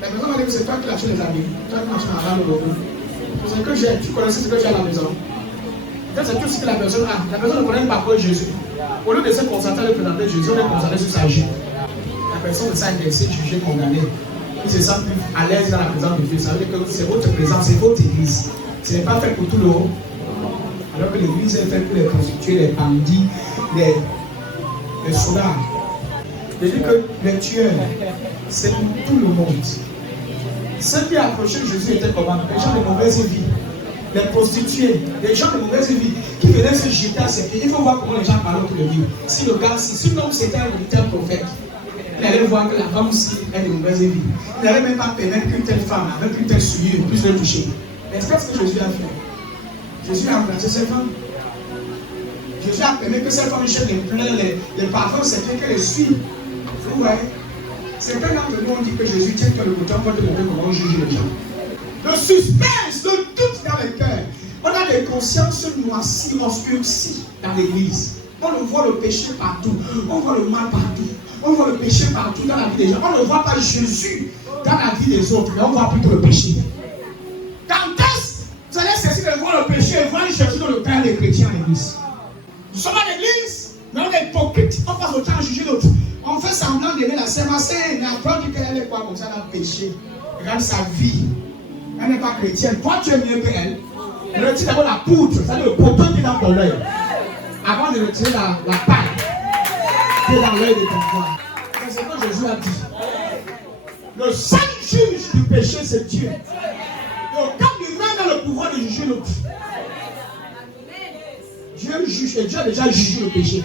La personne va dire que c'est toi qui as tué les amis. Toi qui as tué le logo. C'est que j'ai, tu connaissais ce que j'ai à la maison. Peut-être c'est tout ce que la personne a. La personne ne connaît pas quoi Jésus. Au lieu de se concentrer à le présenter Jésus, on est concentré sur sa vie. La personne ne s'est intéressée, jugée, condamnée. Il se sent plus à l'aise dans la présence de Dieu. Ça veut dire que c'est votre présence, c'est votre église. Ce n'est pas fait pour tout le monde. Alors que l'église est faite pour les prostituées, les bandits, les soldats. Je dis que les tueurs, c'est pour tout le monde. Ceux qui approchaient Jésus étaient comment? Les gens de mauvaise vie, les prostituées, les gens de mauvaise vie qui venaient se jeter à ses pieds. Il faut voir comment les gens parlent autour de lui. Si le gars, si l'homme c'était un véritable prophète, il allait voir que la femme aussi est de mauvaise vie. Il n'allait même pas permettre qu'une telle femme, avec une telle souillure, puisse le toucher. Mais c'est ce que Jésus a fait. Jésus a embrassé cette femme. Jésus a permis que cette femme jette les parfums, c'est fait qu'elle suit. Vous voyez? Certains d'entre nous ont dit que Jésus tient que le bouton pour te montrer comment on juge les gens. Le suspense, le doute dans le cœur. On a des consciences noircies, obscurcies dans l'église. On voit le péché partout. On voit le mal partout. On voit le péché partout dans la vie des gens. On ne voit pas Jésus dans la vie des autres, mais on voit plutôt le péché. Quand est-ce que vous allez cesser de voir le péché et voir Jésus dans le cœur des chrétiens à l'église? Nous sommes à l'église, mais on est hypocrite. On passe le temps à juger l'autre. On fait semblant d'aimer la sœur, ma sœur, mais après on dit qu'elle est quoi comme ça, elle a péché. Regarde sa vie. Elle n'est pas chrétienne. Toi, tu es mieux qu'elle. Retire d'abord la poudre, c'est-à-dire le poteau qui est dans ton œil. Avant de retirer la paille qui est dans l'œil de ton frère. C'est ce que Jésus a dit. Le seul juge du péché, c'est Dieu. Et aucun humain n'a le pouvoir de juger l'autre. Dieu Dieu juge et Dieu a déjà jugé le péché.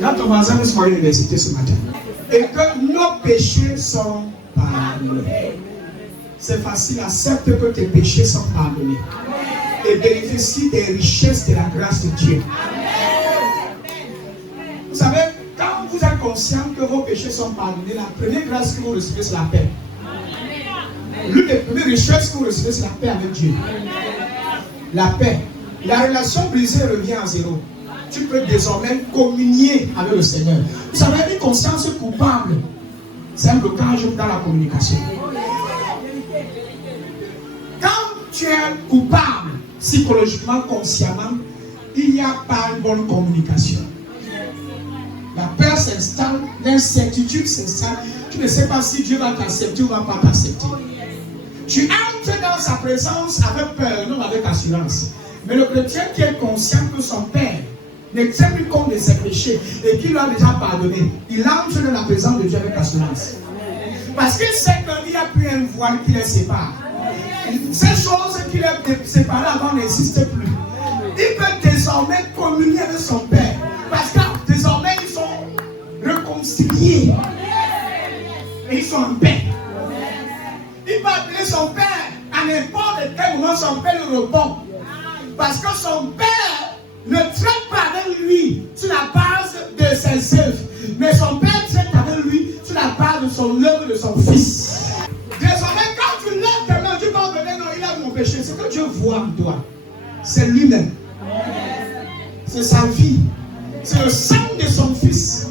Quand ton voisin nous sommes à l'université ce matin et que nos péchés sont pardonnés, c'est facile, accepte que tes péchés sont pardonnés et bénéficie des richesses de la grâce de Dieu. Vous savez, quand vous êtes conscient que vos péchés sont pardonnés, la première grâce que vous recevez, c'est la paix. L'une des premières richesses que vous recevez, c'est la paix avec Dieu. La paix. La relation brisée revient à zéro. Tu peux désormais communier avec le Seigneur. Vous savez, une conscience coupable, c'est un blocage dans la communication. Quand tu es coupable, psychologiquement, consciemment, il n'y a pas une bonne communication. La peur s'installe, l'incertitude s'installe. Tu ne sais pas si Dieu va t'accepter ou ne va pas t'accepter. Tu entres dans sa présence avec peur, non avec assurance. Mais le chrétien qui est conscient que son Père ne tient plus compte de ses péchés et qu'il lui a déjà pardonné, il entre dans la présence de Dieu avec assurance. Parce qu'il sait qu'il n'y a plus un voile qui les sépare. Ces choses qui les séparaient avant n'existent plus. Il peut désormais communier avec son Père. Parce que désormais ils sont réconciliés. Et ils sont en paix. Il peut appeler son Père à n'importe quel moment, son Père le répond. Parce que son Père ne traite pas avec lui sur la base de ses œuvres, mais son Père traite avec lui sur la base de son œuvre, de son Fils. Désormais, quand tu lèves tes mains, tu vas donner, non, il a mon péché. Ce que Dieu voit en toi, c'est lui-même. C'est sa vie. C'est le sang de son Fils.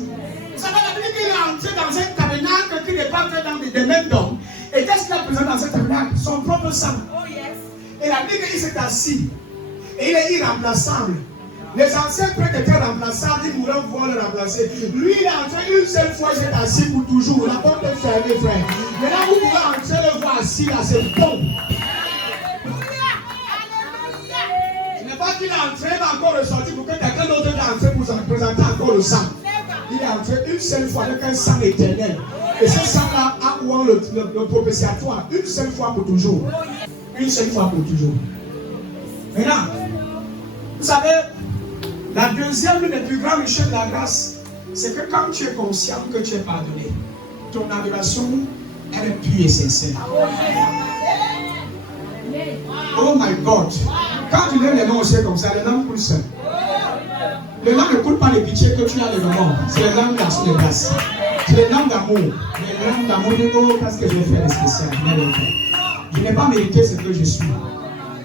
Ça va dire qu'il est entré dans un tabernacle qui n'est pas fait dans des mains d'hommes. Et qu'est-ce qu'il a besoin dans ce tabernacle? Son propre sang. Et la Bible, il s'est assis. Et il est irremplaçable. Les anciens prêtres étaient remplaçables, ils voulaient pouvoir le remplacer. Lui, il est entré une seule fois, il est assis pour toujours. La porte est fermée, frère. Maintenant, vous pouvez entrer le voir assis là, c'est bon. Ce n'est pas qu'il est entré, il va encore ressortir pour que quelqu'un d'autre est entré pour se présenter encore le sang. Il est entré une seule fois avec un sang éternel. Et ce sang-là a oublié le propitiatoire une seule fois pour toujours. Une seule fois pour toujours. Maintenant, vous savez, la deuxième, l'une des plus grandes richesses de la grâce, c'est que quand tu es conscient que tu es pardonné, ton adoration, elle est pure et sincère. Oh my God! Quand tu lèves les noms au ciel comme ça, les noms coulent seuls. Les noms ne coulent pas les pitiés que tu as les moments. C'est les noms d'action de grâce. C'est les noms d'amour. Les noms d'amour de l'eau parce que je vais faire des spéciales. Je n'ai pas mérité ce que je suis.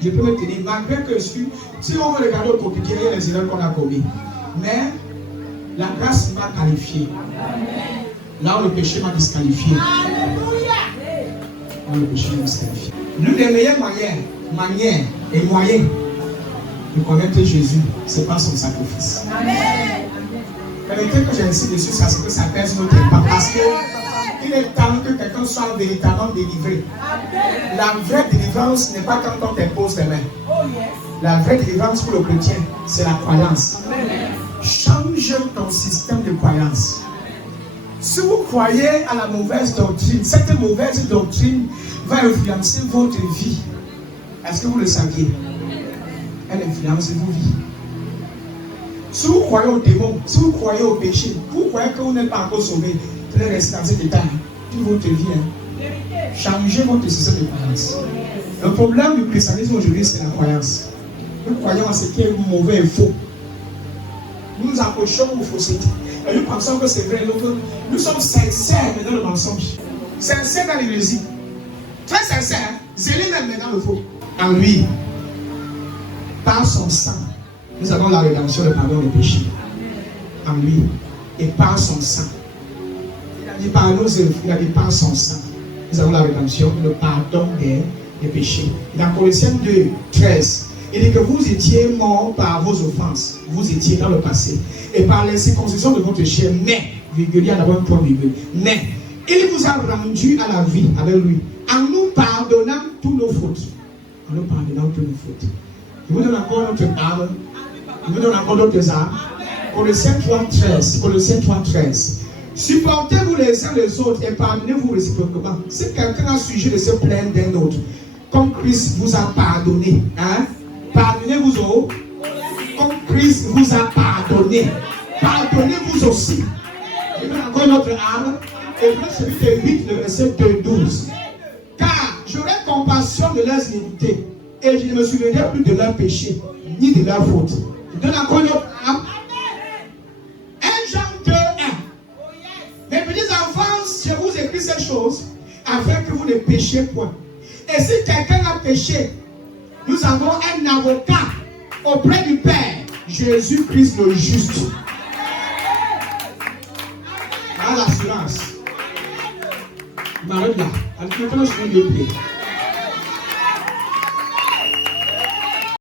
Je peux me tenir, malgré que je suis, si on veut regarder au quotidien, il y a les erreurs qu'on a commises. Mais la grâce m'a qualifié. Là où le péché m'a disqualifié. Là où le péché m'a disqualifié. L'une des meilleures manières et moyens de connaître Jésus, c'est par son sacrifice. Permettez que j'insiste dessus, c'est que ça pèse notre temps. Parce qu'il est temps que quelqu'un soit véritablement délivré. La vraie délivrance n'est pas quand on t'impose les mains. La vraie délivrance pour le chrétien, c'est la croyance. Change ton système de croyance. Si vous croyez à la mauvaise doctrine, cette mauvaise doctrine va influencer votre vie. Est-ce que vous le saviez? Elle influence vos vies. Si vous croyez aux démons, si vous croyez au péché, vous croyez que vous n'êtes pas encore sauvé, vous allez rester dans cet état toute votre vie. Changez votre système de croyance. Le problème du christianisme aujourd'hui, c'est la croyance. Nous croyons à ce qui est mauvais et faux. Nous nous approchons aux faussetés. Et nous pensons que c'est vrai. Nous sommes sincères dans le mensonge. Sincères dans l'hérésie. Très sincères. Zélés même dans le faux. En lui, par son sang, nous avons la rédemption, le pardon des péchés. En lui. Et par son sang. Il a dit par nos œuvres, il a dit par son sang. Nous avons la rédemption, le pardon des péchés. Dans Colossiens 2, 13, il dit que vous étiez morts par vos offenses. Vous étiez dans le passé. Et par les circoncisions de votre chair, mais, il y a d'abord un point virgule, mais, il vous a rendu à la vie avec lui, en nous pardonnant toutes nos fautes. En nous pardonnant toutes nos fautes. Je vous donne encore notre âme. Je vous donne encore d'autres âmes. Colossiens 3.13. Colossiens 3.13. Supportez-vous les uns les autres et pardonnez-vous réciproquement. Si quelqu'un a sujet de se plaindre d'un autre, comme Christ vous a pardonné, hein? Pardonnez-vous aux. comme Christ vous a pardonné, pardonnez-vous aussi. Je vais encore notre âme. Hébreux chapitre 8, le verset 12. Car j'aurai compassion de leurs iniquités et je ne me souviendrai plus de leurs péchés ni de leurs fautes. Je donne encore notre âme. 1 Jean 2, 1. Mes petits enfants, je vous écris ces choses afin que vous ne péchiez point. Et si quelqu'un a péché, nous avons un avocat auprès du Père, Jésus-Christ le juste. Voilà l'assurance. Je m'arrête là. Maintenant, je vais le prier.